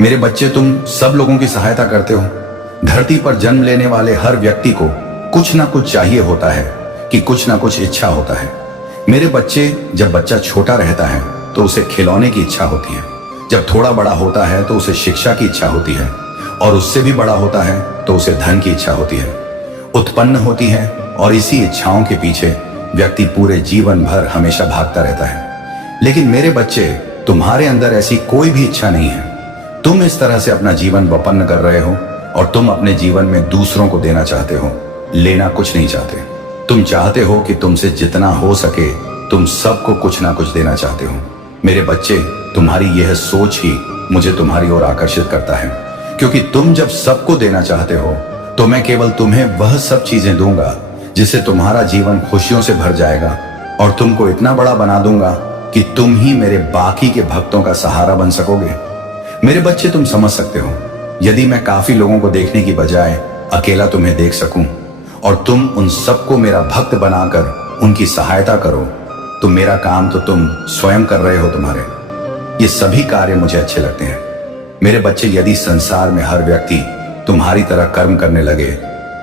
मेरे बच्चे, तुम सब लोगों की सहायता करते हो। धरती पर जन्म लेने वाले हर व्यक्ति को कुछ ना कुछ चाहिए होता है, कि कुछ ना कुछ इच्छा होता है। मेरे बच्चे, जब बच्चा छोटा रहता है तो उसे खिलौने की इच्छा होती है। जब थोड़ा बड़ा होता है तो उसे शिक्षा की इच्छा होती है, और उससे भी बड़ा होता है तो उसे धन की इच्छा होती है, उत्पन्न होती है। और इसी इच्छाओं के पीछे व्यक्ति पूरे जीवन भर हमेशा भागता रहता है। लेकिन मेरे बच्चे, तुम्हारे अंदर ऐसी कोई भी इच्छा नहीं है। तुम इस तरह से अपना जीवन वपन्न कर रहे हो और तुम अपने जीवन में दूसरों को देना चाहते हो, लेना कुछ नहीं चाहते। तुम चाहते हो कि तुमसे जितना हो सके तुम सबको कुछ ना कुछ देना चाहते हो। मेरे बच्चे, तुम्हारी यह सोच ही मुझे तुम्हारी ओर आकर्षित करता है, क्योंकि तुम जब सबको देना चाहते हो तो मैं केवल तुम्हें वह सब चीजें दूंगा जिससे तुम्हारा जीवन खुशियों से भर जाएगा, और तुमको इतना बड़ा बना दूंगा कि तुम ही मेरे बाकी के भक्तों का सहारा बन सकोगे। मेरे बच्चे, तुम समझ सकते हो, यदि मैं काफी लोगों को देखने की बजाय अकेला तुम्हें देख सकूं और तुम उन सबको मेरा भक्त बनाकर उनकी सहायता करो, तो मेरा काम तो तुम स्वयं कर रहे हो। तुम्हारे ये सभी कार्य मुझे अच्छे लगते हैं। मेरे बच्चे, यदि संसार में हर व्यक्ति तुम्हारी तरह कर्म करने लगे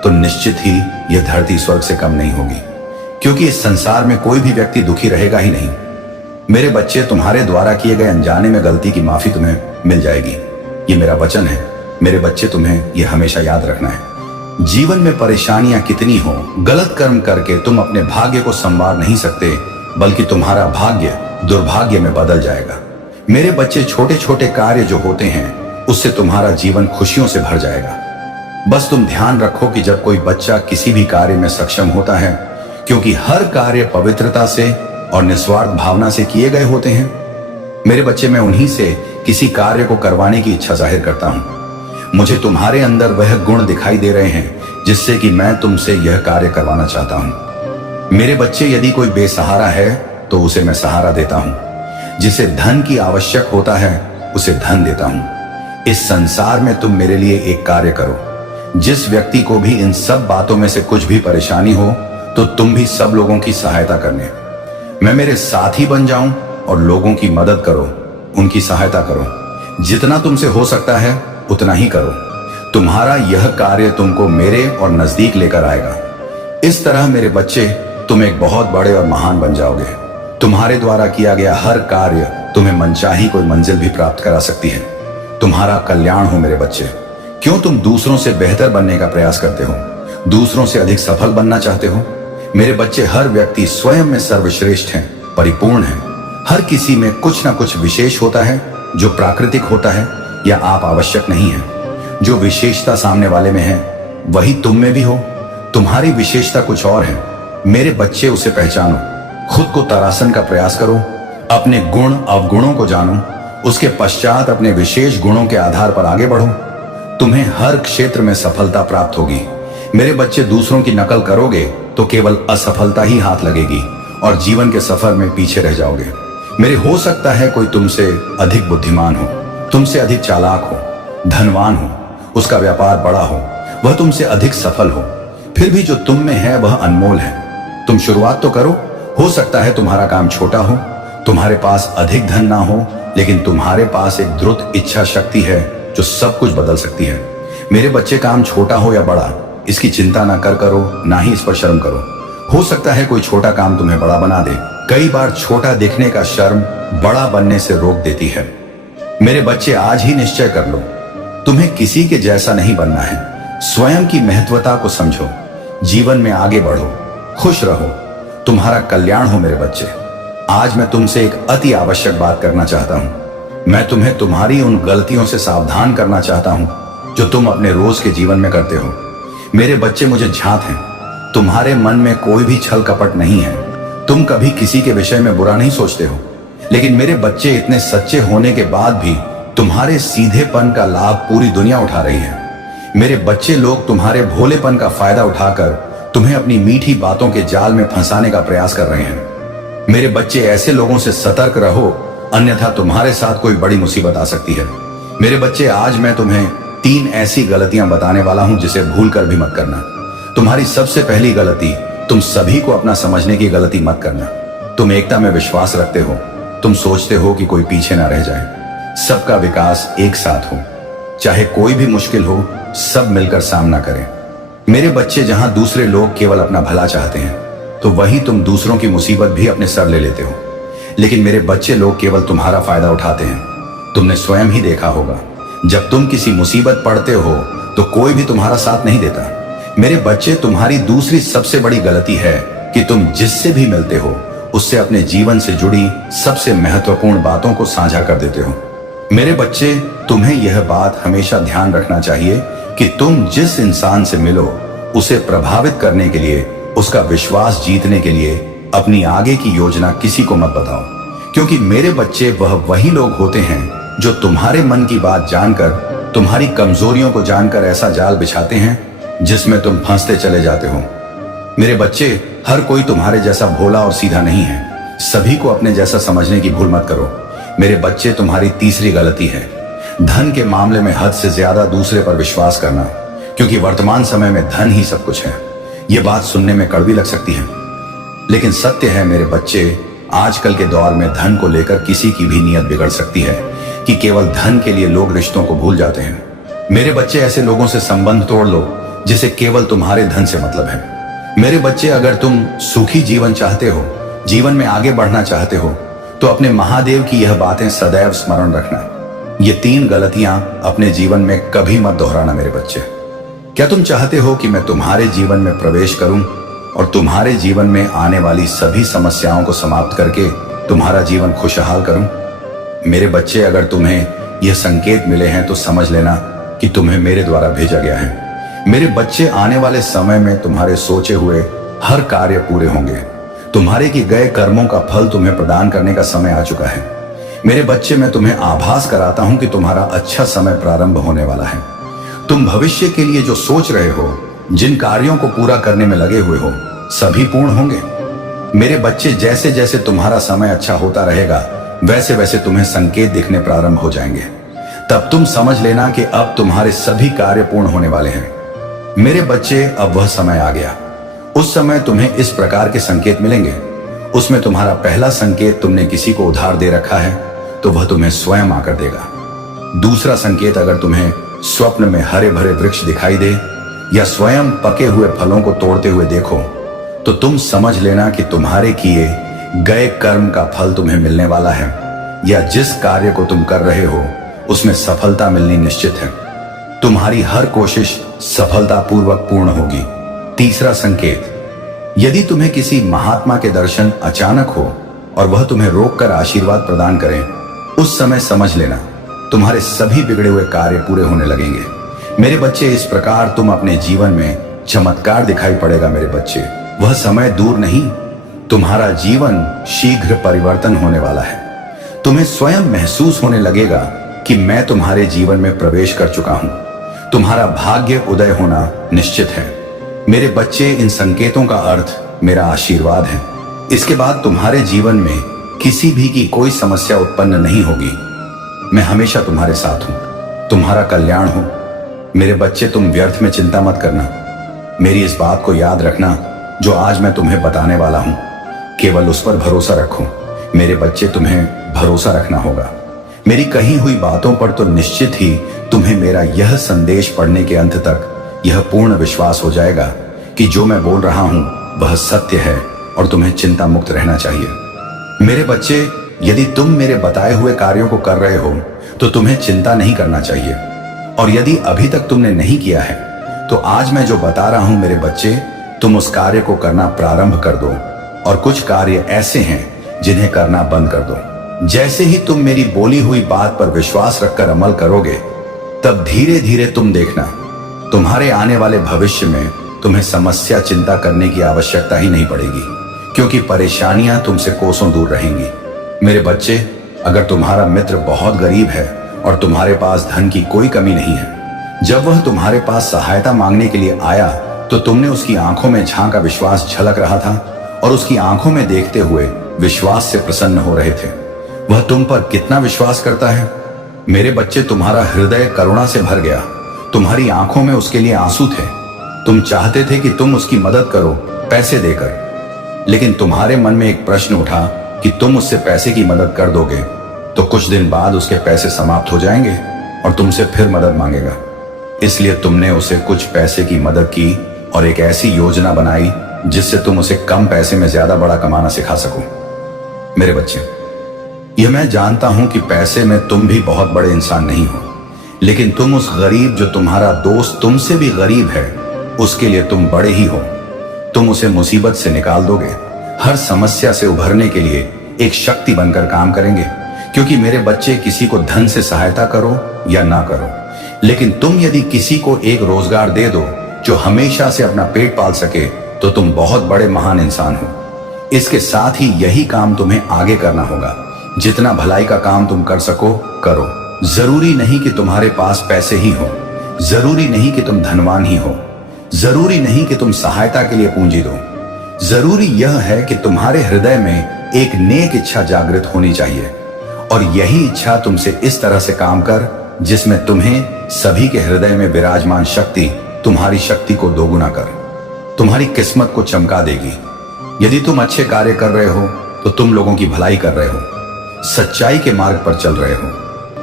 तो निश्चित ही यह धरती स्वर्ग से कम नहीं होगी, क्योंकि इस संसार में कोई भी व्यक्ति दुखी रहेगा ही नहीं। मेरे बच्चे, तुम्हारे द्वारा किए गए अनजाने में गलती की माफी तुम्हें मिल जाएगी, ये मेरा वचन है। मेरे बच्चे, तुम्हें यह हमेशा याद रखना है। जीवन में परेशानियां कितनी हो, गलत कर्म करके तुम अपने भाग्य को संवार नहीं सकते, बल्कि तुम्हारा भाग्य दुर्भाग्य में बदल जाएगा। मेरे बच्चे, छोटे छोटे कार्य जो होते हैं उससे तुम्हारा जीवन खुशियों से भर जाएगा। बस तुम ध्यान रखो कि जब कोई बच्चा किसी भी कार्य में सक्षम होता है, क्योंकि हर कार्य पवित्रता से और निस्वार्थ भावना से किए गए होते हैं। मेरे बच्चे, मैं उन्हीं से किसी कार्य को करवाने की इच्छा जाहिर करता हूं। मुझे तुम्हारे अंदर वह गुण दिखाई दे रहे हैं जिससे कि मैं तुमसे यह कार्य करवाना चाहता हूं। मेरे बच्चे, यदि कोई बेसहारा है तो उसे मैं सहारा देता हूं। जिसे धन की आवश्यक होता है उसे धन देता हूं। इस संसार में तुम मेरे लिए एक कार्य करो। जिस व्यक्ति को भी इन सब बातों में से कुछ भी परेशानी हो तो तुम भी सब लोगों की सहायता करने, मैं मेरे साथी बन जाऊं और लोगों की मदद करो, उनकी सहायता करो। जितना तुमसे हो सकता है उतना ही करो। तुम्हारा यह कार्य तुमको मेरे और नजदीक लेकर आएगा। इस तरह मेरे बच्चे, तुम एक बहुत बड़े और महान बन जाओगे। तुम्हारे द्वारा किया गया हर कार्य तुम्हें मनचाही कोई मंजिल भी प्राप्त करा सकती है। तुम्हारा कल्याण हो मेरे बच्चे। क्यों तुम दूसरों से बेहतर बनने का प्रयास करते हो, दूसरों से अधिक सफल बनना चाहते हो? मेरे बच्चे, हर व्यक्ति स्वयं में सर्वश्रेष्ठ है, परिपूर्ण है। हर किसी में कुछ ना कुछ विशेष होता है जो प्राकृतिक होता है या आप आवश्यक नहीं है। जो विशेषता सामने वाले में है वही तुम में भी हो। तुम्हारी विशेषता कुछ और है। मेरे बच्चे, उसे पहचानो, खुद को तरासन का प्रयास करो, अपने गुण अवगुणों को जानो, उसके पश्चात अपने विशेष गुणों के आधार पर आगे बढ़ो। तुम्हें हर क्षेत्र में सफलता प्राप्त होगी। मेरे बच्चे, दूसरों की नकल करोगे तो केवल असफलता ही हाथ लगेगी और जीवन के सफर में पीछे रह जाओगे। मेरे, हो सकता है कोई तुमसे अधिक बुद्धिमान हो, तुमसे अधिक चालाक हो, धनवान हो, उसका व्यापार बड़ा हो, वह तुमसे अधिक सफल हो, फिर भी जो तुम में है वह अनमोल है। तुम शुरुआत तो करो हो सकता है तुम्हारा काम छोटा हो, तुम्हारे पास अधिक धन ना हो, लेकिन तुम्हारे पास एक द्रुत इच्छा शक्ति है जो सब कुछ बदल सकती है। मेरे बच्चे, काम छोटा हो या बड़ा, इसकी चिंता ना करो, ना ही इस पर शर्म करो। हो सकता है कोई छोटा काम तुम्हें बड़ा बना दे। कई बार छोटा दिखने का शर्म बड़ा बनने से रोक देती है। मेरे बच्चे, आज ही निश्चय कर लो, तुम्हें किसी के जैसा नहीं बनना है। स्वयं की महत्वता को समझो, जीवन में आगे बढ़ो, खुश रहो, तुम्हारा कल्याण हो। मेरे बच्चे, आज मैं तुमसे एक अति आवश्यक बात करना चाहता हूं। मैं तुम्हें तुम्हारी उन गलतियों से सावधान करना चाहता हूं जो तुम अपने रोज के जीवन में करते हो। मेरे बच्चे, मुझे झांत है, तुम्हारे मन में कोई भी छल कपट नहीं है। तुम कभी किसी के विषय में बुरा नहीं सोचते हो, लेकिन मेरे बच्चे, इतने सच्चे होने के बाद भी तुम्हारे सीधेपन का लाभ पूरी दुनिया उठा रही है। मेरे बच्चे, लोग तुम्हारे भोलेपन का फायदा उठाकर तुम्हें अपनी मीठी बातों के जाल में फंसाने का प्रयास कर रहे हैं। मेरे बच्चे, ऐसे लोगों से सतर्क रहो, अन्यथा तुम्हारे साथ कोई बड़ी मुसीबत आ सकती है। मेरे बच्चे, आज मैं तुम्हें 3 ऐसी गलतियां बताने वाला हूं जिसे भूलकर भी मत करना। तुम्हारी सबसे पहली गलती, तुम सभी को अपना समझने की गलती मत करना। तुम एकता में विश्वास रखते हो, तुम सोचते हो कि कोई पीछे ना रह जाए, सबका विकास एक साथ हो, चाहे कोई भी मुश्किल हो, सब मिलकर सामना करें। मेरे बच्चे, जहां दूसरे लोग केवल अपना भला चाहते हैं, तो वही तुम दूसरों की मुसीबत भी अपने सर ले लेते हो। लेकिन मेरे बच्चे, लोग केवल तुम्हारा फायदा उठाते हैं। तुमने स्वयं ही देखा होगा, जब तुम किसी मुसीबत पड़ते हो तो कोई भी तुम्हारा साथ नहीं देता। मेरे बच्चे, तुम्हारी दूसरी सबसे बड़ी गलती है कि तुम जिससे भी मिलते हो उससे अपने जीवन से जुड़ी सबसे महत्वपूर्ण बातों को साझा कर देते हो। मेरे बच्चे, तुम्हें यह बात हमेशा ध्यान रखना चाहिए कि तुम जिस इंसान से मिलो उसे प्रभावित करने के लिए, उसका विश्वास जीतने के लिए अपनी आगे की योजना किसी को मत बताओ, क्योंकि मेरे बच्चे, वह वही लोग होते हैं जो तुम्हारे मन की बात जानकर, तुम्हारी कमजोरियों को जानकर ऐसा जाल बिछाते हैं जिसमें तुम फंसते चले जाते हो। मेरे बच्चे, हर कोई तुम्हारे जैसा भोला और सीधा नहीं है। सभी को अपने जैसा समझने की भूल मत करो। मेरे बच्चे, तुम्हारी तीसरी गलती है धन के मामले में हद से ज्यादा दूसरे पर विश्वास करना, क्योंकि वर्तमान समय में धन ही सब कुछ है। यह बात सुनने में कड़वी लग सकती है, लेकिन सत्य है। मेरे बच्चे, आजकल के दौर में धन को लेकर किसी की भी नीयत बिगड़ सकती है कि केवल धन के लिए लोग रिश्तों को भूल जाते हैं। मेरे बच्चे, ऐसे लोगों से संबंध तोड़ लो जिसे केवल तुम्हारे धन से मतलब है। मेरे बच्चे, अगर तुम सुखी जीवन चाहते हो, जीवन में आगे बढ़ना चाहते हो, तो अपने महादेव की यह बातें सदैव स्मरण रखना। ये 3 गलतियां अपने जीवन में कभी मत दोहराना। मेरे बच्चे, क्या तुम चाहते हो कि मैं तुम्हारे जीवन में प्रवेश करूं और तुम्हारे जीवन में आने वाली सभी समस्याओं को समाप्त करके तुम्हारा जीवन खुशहाल करूं? मेरे बच्चे, अगर तुम्हें यह संकेत मिले हैं तो समझ लेना कि तुम्हें मेरे द्वारा भेजा गया है। मेरे बच्चे, आने वाले समय में तुम्हारे सोचे हुए हर कार्य पूरे होंगे। तुम्हारे किए गए कर्मों का फल तुम्हें प्रदान करने का समय आ चुका है। मेरे बच्चे, मैं तुम्हें आभास कराता हूं कि तुम्हारा अच्छा समय प्रारंभ होने वाला है। तुम भविष्य के लिए जो सोच रहे हो, जिन कार्यों को पूरा करने में लगे हुए हो, सभी पूर्ण होंगे। मेरे बच्चे, जैसे जैसे तुम्हारा समय अच्छा होता रहेगा, वैसे वैसे तुम्हें संकेत दिखने प्रारंभ हो जाएंगे। तब तुम समझ लेना कि अब तुम्हारे सभी कार्य पूर्ण होने वाले हैं। मेरे बच्चे, अब वह समय आ गया। उस समय तुम्हें इस प्रकार के संकेत मिलेंगे। उसमें तुम्हारा पहला संकेत, तुमने किसी को उधार दे रखा है तो वह तुम्हें स्वयं आकर देगा। दूसरा संकेत, अगर तुम्हें स्वप्न में हरे भरे वृक्ष दिखाई दे या स्वयं पके हुए फलों को तोड़ते हुए देखो, तो तुम समझ लेना कि तुम्हारे किए गए कर्म का फल तुम्हें मिलने वाला है, या जिस कार्य को तुम कर रहे हो उसमें सफलता मिलनी निश्चित है। तुम्हारी हर कोशिश सफलतापूर्वक पूर्ण होगी। तीसरा संकेत, यदि तुम्हें किसी महात्मा के दर्शन अचानक हो और वह तुम्हें रोककर आशीर्वाद प्रदान करें, उस समय समझ लेना तुम्हारे सभी बिगड़े हुए कार्य पूरे होने लगेंगे। मेरे बच्चे, इस प्रकार तुम अपने जीवन में चमत्कार दिखाई पड़ेगा। मेरे बच्चे, वह समय दूर नहीं, तुम्हारा जीवन शीघ्र परिवर्तन होने वाला है। तुम्हें स्वयं महसूस होने लगेगा कि मैं तुम्हारे जीवन में प्रवेश कर चुका हूं। तुम्हारा भाग्य उदय होना निश्चित है। मेरे बच्चे, इन संकेतों का अर्थ मेरा आशीर्वाद है। इसके बाद तुम्हारे जीवन में किसी भी की कोई समस्या उत्पन्न नहीं होगी। मैं हमेशा तुम्हारे साथ हूं, तुम्हारा कल्याण हो। मेरे बच्चे, तुम व्यर्थ में चिंता मत करना। मेरी इस बात को याद रखना जो आज मैं तुम्हें बताने वाला हूं। केवल उस पर भरोसा रखो। मेरे बच्चे, तुम्हें भरोसा रखना होगा। मेरी कही हुई बातों पर तो निश्चित ही तुम्हें मेरा यह संदेश पढ़ने के अंत तक यह पूर्ण विश्वास हो जाएगा कि जो मैं बोल रहा हूं वह सत्य है और तुम्हें चिंता मुक्त रहना चाहिए। मेरे बच्चे, यदि तुम मेरे बताए हुए कार्यों को कर रहे हो तो तुम्हें चिंता नहीं करना चाहिए, और यदि अभी तक तुमने नहीं किया है तो आज मैं जो बता रहा हूं मेरे बच्चे, तुम उस कार्य को करना प्रारंभ कर दो। और कुछ कार्य ऐसे हैं जिन्हें करना बंद कर दो। जैसे ही तुम मेरी बोली हुई बात पर विश्वास रखकर अमल करोगे, तब धीरे धीरे तुम देखना, तुम्हारे आने वाले भविष्य में तुम्हें समस्या चिंता करने की आवश्यकता ही नहीं पड़ेगी, क्योंकि परेशानियां तुमसे कोसों दूर रहेंगी। मेरे बच्चे, अगर तुम्हारा मित्र बहुत गरीब है और तुम्हारे पास धन की कोई कमी नहीं है, जब वह तुम्हारे पास सहायता मांगने के लिए आया तो तुमने उसकी आंखों में झांका विश्वास झलक रहा था और उसकी आंखों में देखते हुए विश्वास से प्रसन्न हो रहे थे। वह तुम पर कितना विश्वास करता है। मेरे बच्चे, तुम्हारा हृदय करुणा से भर गया, तुम्हारी आंखों में उसके लिए आंसू थे। तुम चाहते थे कि तुम उसकी मदद करो पैसे देकर, लेकिन तुम्हारे मन में एक प्रश्न उठा कि तुम उससे पैसे की मदद कर दोगे तो कुछ दिन बाद उसके पैसे समाप्त हो जाएंगे और तुमसे फिर मदद मांगेगा। इसलिए तुमने उसे कुछ पैसे की मदद की और एक ऐसी योजना बनाई जिससे तुम उसे कम पैसे में ज्यादा बड़ा कमाना सिखा सको। मेरे बच्चे, यह मैं जानता हूं कि पैसे में तुम भी बहुत बड़े इंसान नहीं हो, लेकिन तुम उस गरीब जो तुम्हारा दोस्त तुमसे भी गरीब है, उसके लिए तुम बड़े ही हो। तुम उसे मुसीबत से निकाल दोगे, हर समस्या से उभरने के लिए एक शक्ति बनकर काम करेंगे। क्योंकि मेरे बच्चे, किसी को धन से सहायता करो या ना करो, लेकिन तुम यदि किसी को एक रोजगार दे दो जो हमेशा से अपना पेट पाल सके, तो तुम बहुत बड़े महान इंसान हो। इसके साथ ही यही काम तुम्हें आगे करना होगा। जितना भलाई का काम तुम कर सको करो। जरूरी नहीं कि तुम्हारे पास पैसे ही हो, जरूरी नहीं कि तुम धनवान ही हो, जरूरी नहीं कि तुम सहायता के लिए पूंजी दो। जरूरी यह है कि तुम्हारे हृदय में एक नेक इच्छा जागृत होनी चाहिए, और यही इच्छा तुमसे इस तरह से काम कर जिसमें तुम्हें सभी के हृदय में विराजमान शक्ति तुम्हारी शक्ति को दोगुना कर तुम्हारी किस्मत को चमका देगी। यदि तुम अच्छे कार्य कर रहे हो तो तुम लोगों की भलाई कर रहे हो, सच्चाई के मार्ग पर चल रहे हो,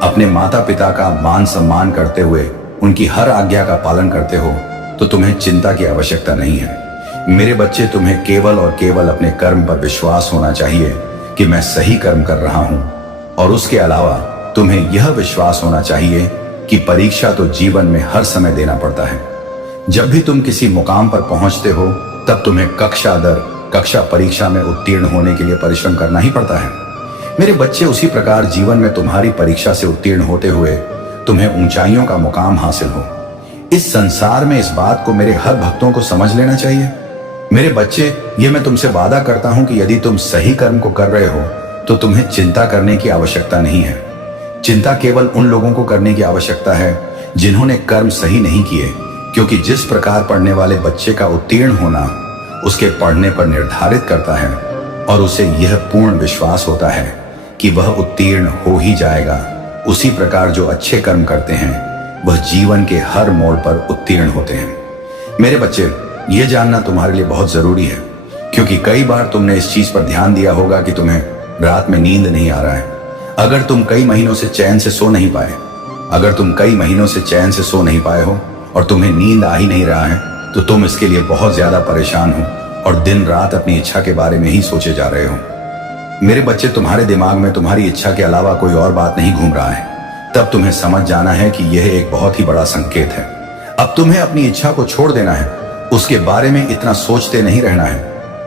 अपने माता पिता का मान सम्मान करते हुए उनकी हर आज्ञा का पालन करते हो, तो तुम्हें चिंता की आवश्यकता नहीं है। मेरे बच्चे, तुम्हें केवल और केवल अपने कर्म पर विश्वास होना चाहिए कि मैं सही कर्म कर रहा हूं, और उसके अलावा तुम्हें यह विश्वास होना चाहिए कि परीक्षा तो जीवन में हर समय देना पड़ता है। जब भी तुम किसी मुकाम पर पहुंचते हो, तब तुम्हें कक्षा दर कक्षा परीक्षा में उत्तीर्ण होने के लिए परिश्रम करना ही पड़ता है। मेरे बच्चे, उसी प्रकार जीवन में तुम्हारी परीक्षा से उत्तीर्ण होते हुए तुम्हें ऊंचाइयों का मुकाम हासिल हो। इस संसार में इस बात को मेरे हर भक्तों को समझ लेना चाहिए। मेरे बच्चे, ये मैं तुमसे वादा करता हूं कि यदि तुम सही कर्म को कर रहे हो तो तुम्हें चिंता करने की आवश्यकता नहीं है। चिंता केवल उन लोगों को करने की आवश्यकता है जिन्होंने कर्म सही नहीं किए, क्योंकि जिस प्रकार पढ़ने वाले बच्चे का उत्तीर्ण होना उसके पढ़ने पर निर्धारित करता है, और उसे यह पूर्ण विश्वास होता है कि वह उत्तीर्ण हो ही जाएगा, उसी प्रकार जो अच्छे कर्म करते हैं वह जीवन के हर मोड़ पर उत्तीर्ण होते हैं। मेरे बच्चे, यह जानना तुम्हारे लिए बहुत जरूरी है, क्योंकि कई बार तुमने इस चीज पर ध्यान दिया होगा कि तुम्हें रात में नींद नहीं आ रहा है। अगर तुम कई महीनों से चैन से सो नहीं पाए, अगर तुम कई महीनों से चैन से सो नहीं पाए हो और तुम्हें नींद आ ही नहीं रहा है, तो तुम इसके लिए बहुत ज्यादा परेशान हो और दिन रात अपनी इच्छा के बारे में ही सोचे जा रहे हो। मेरे बच्चे, तुम्हारे दिमाग में तुम्हारी इच्छा के अलावा कोई और बात नहीं घूम रहा है, तब तुम्हें समझ जाना है कि यह एक बहुत ही बड़ा संकेत है। अब तुम्हें अपनी इच्छा को छोड़ देना है, उसके बारे में इतना सोचते नहीं रहना है।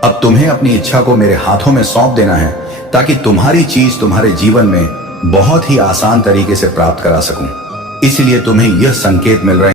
अब तुम्हें अपनी इच्छा को मेरे हाथों में सौंप देना है, ताकि तुम्हारी चीज तुम्हारे जीवन में बहुत ही आसान तरीके से प्राप्त करा सकूं। इसलिए तुम्हें यह संकेत मिल रहे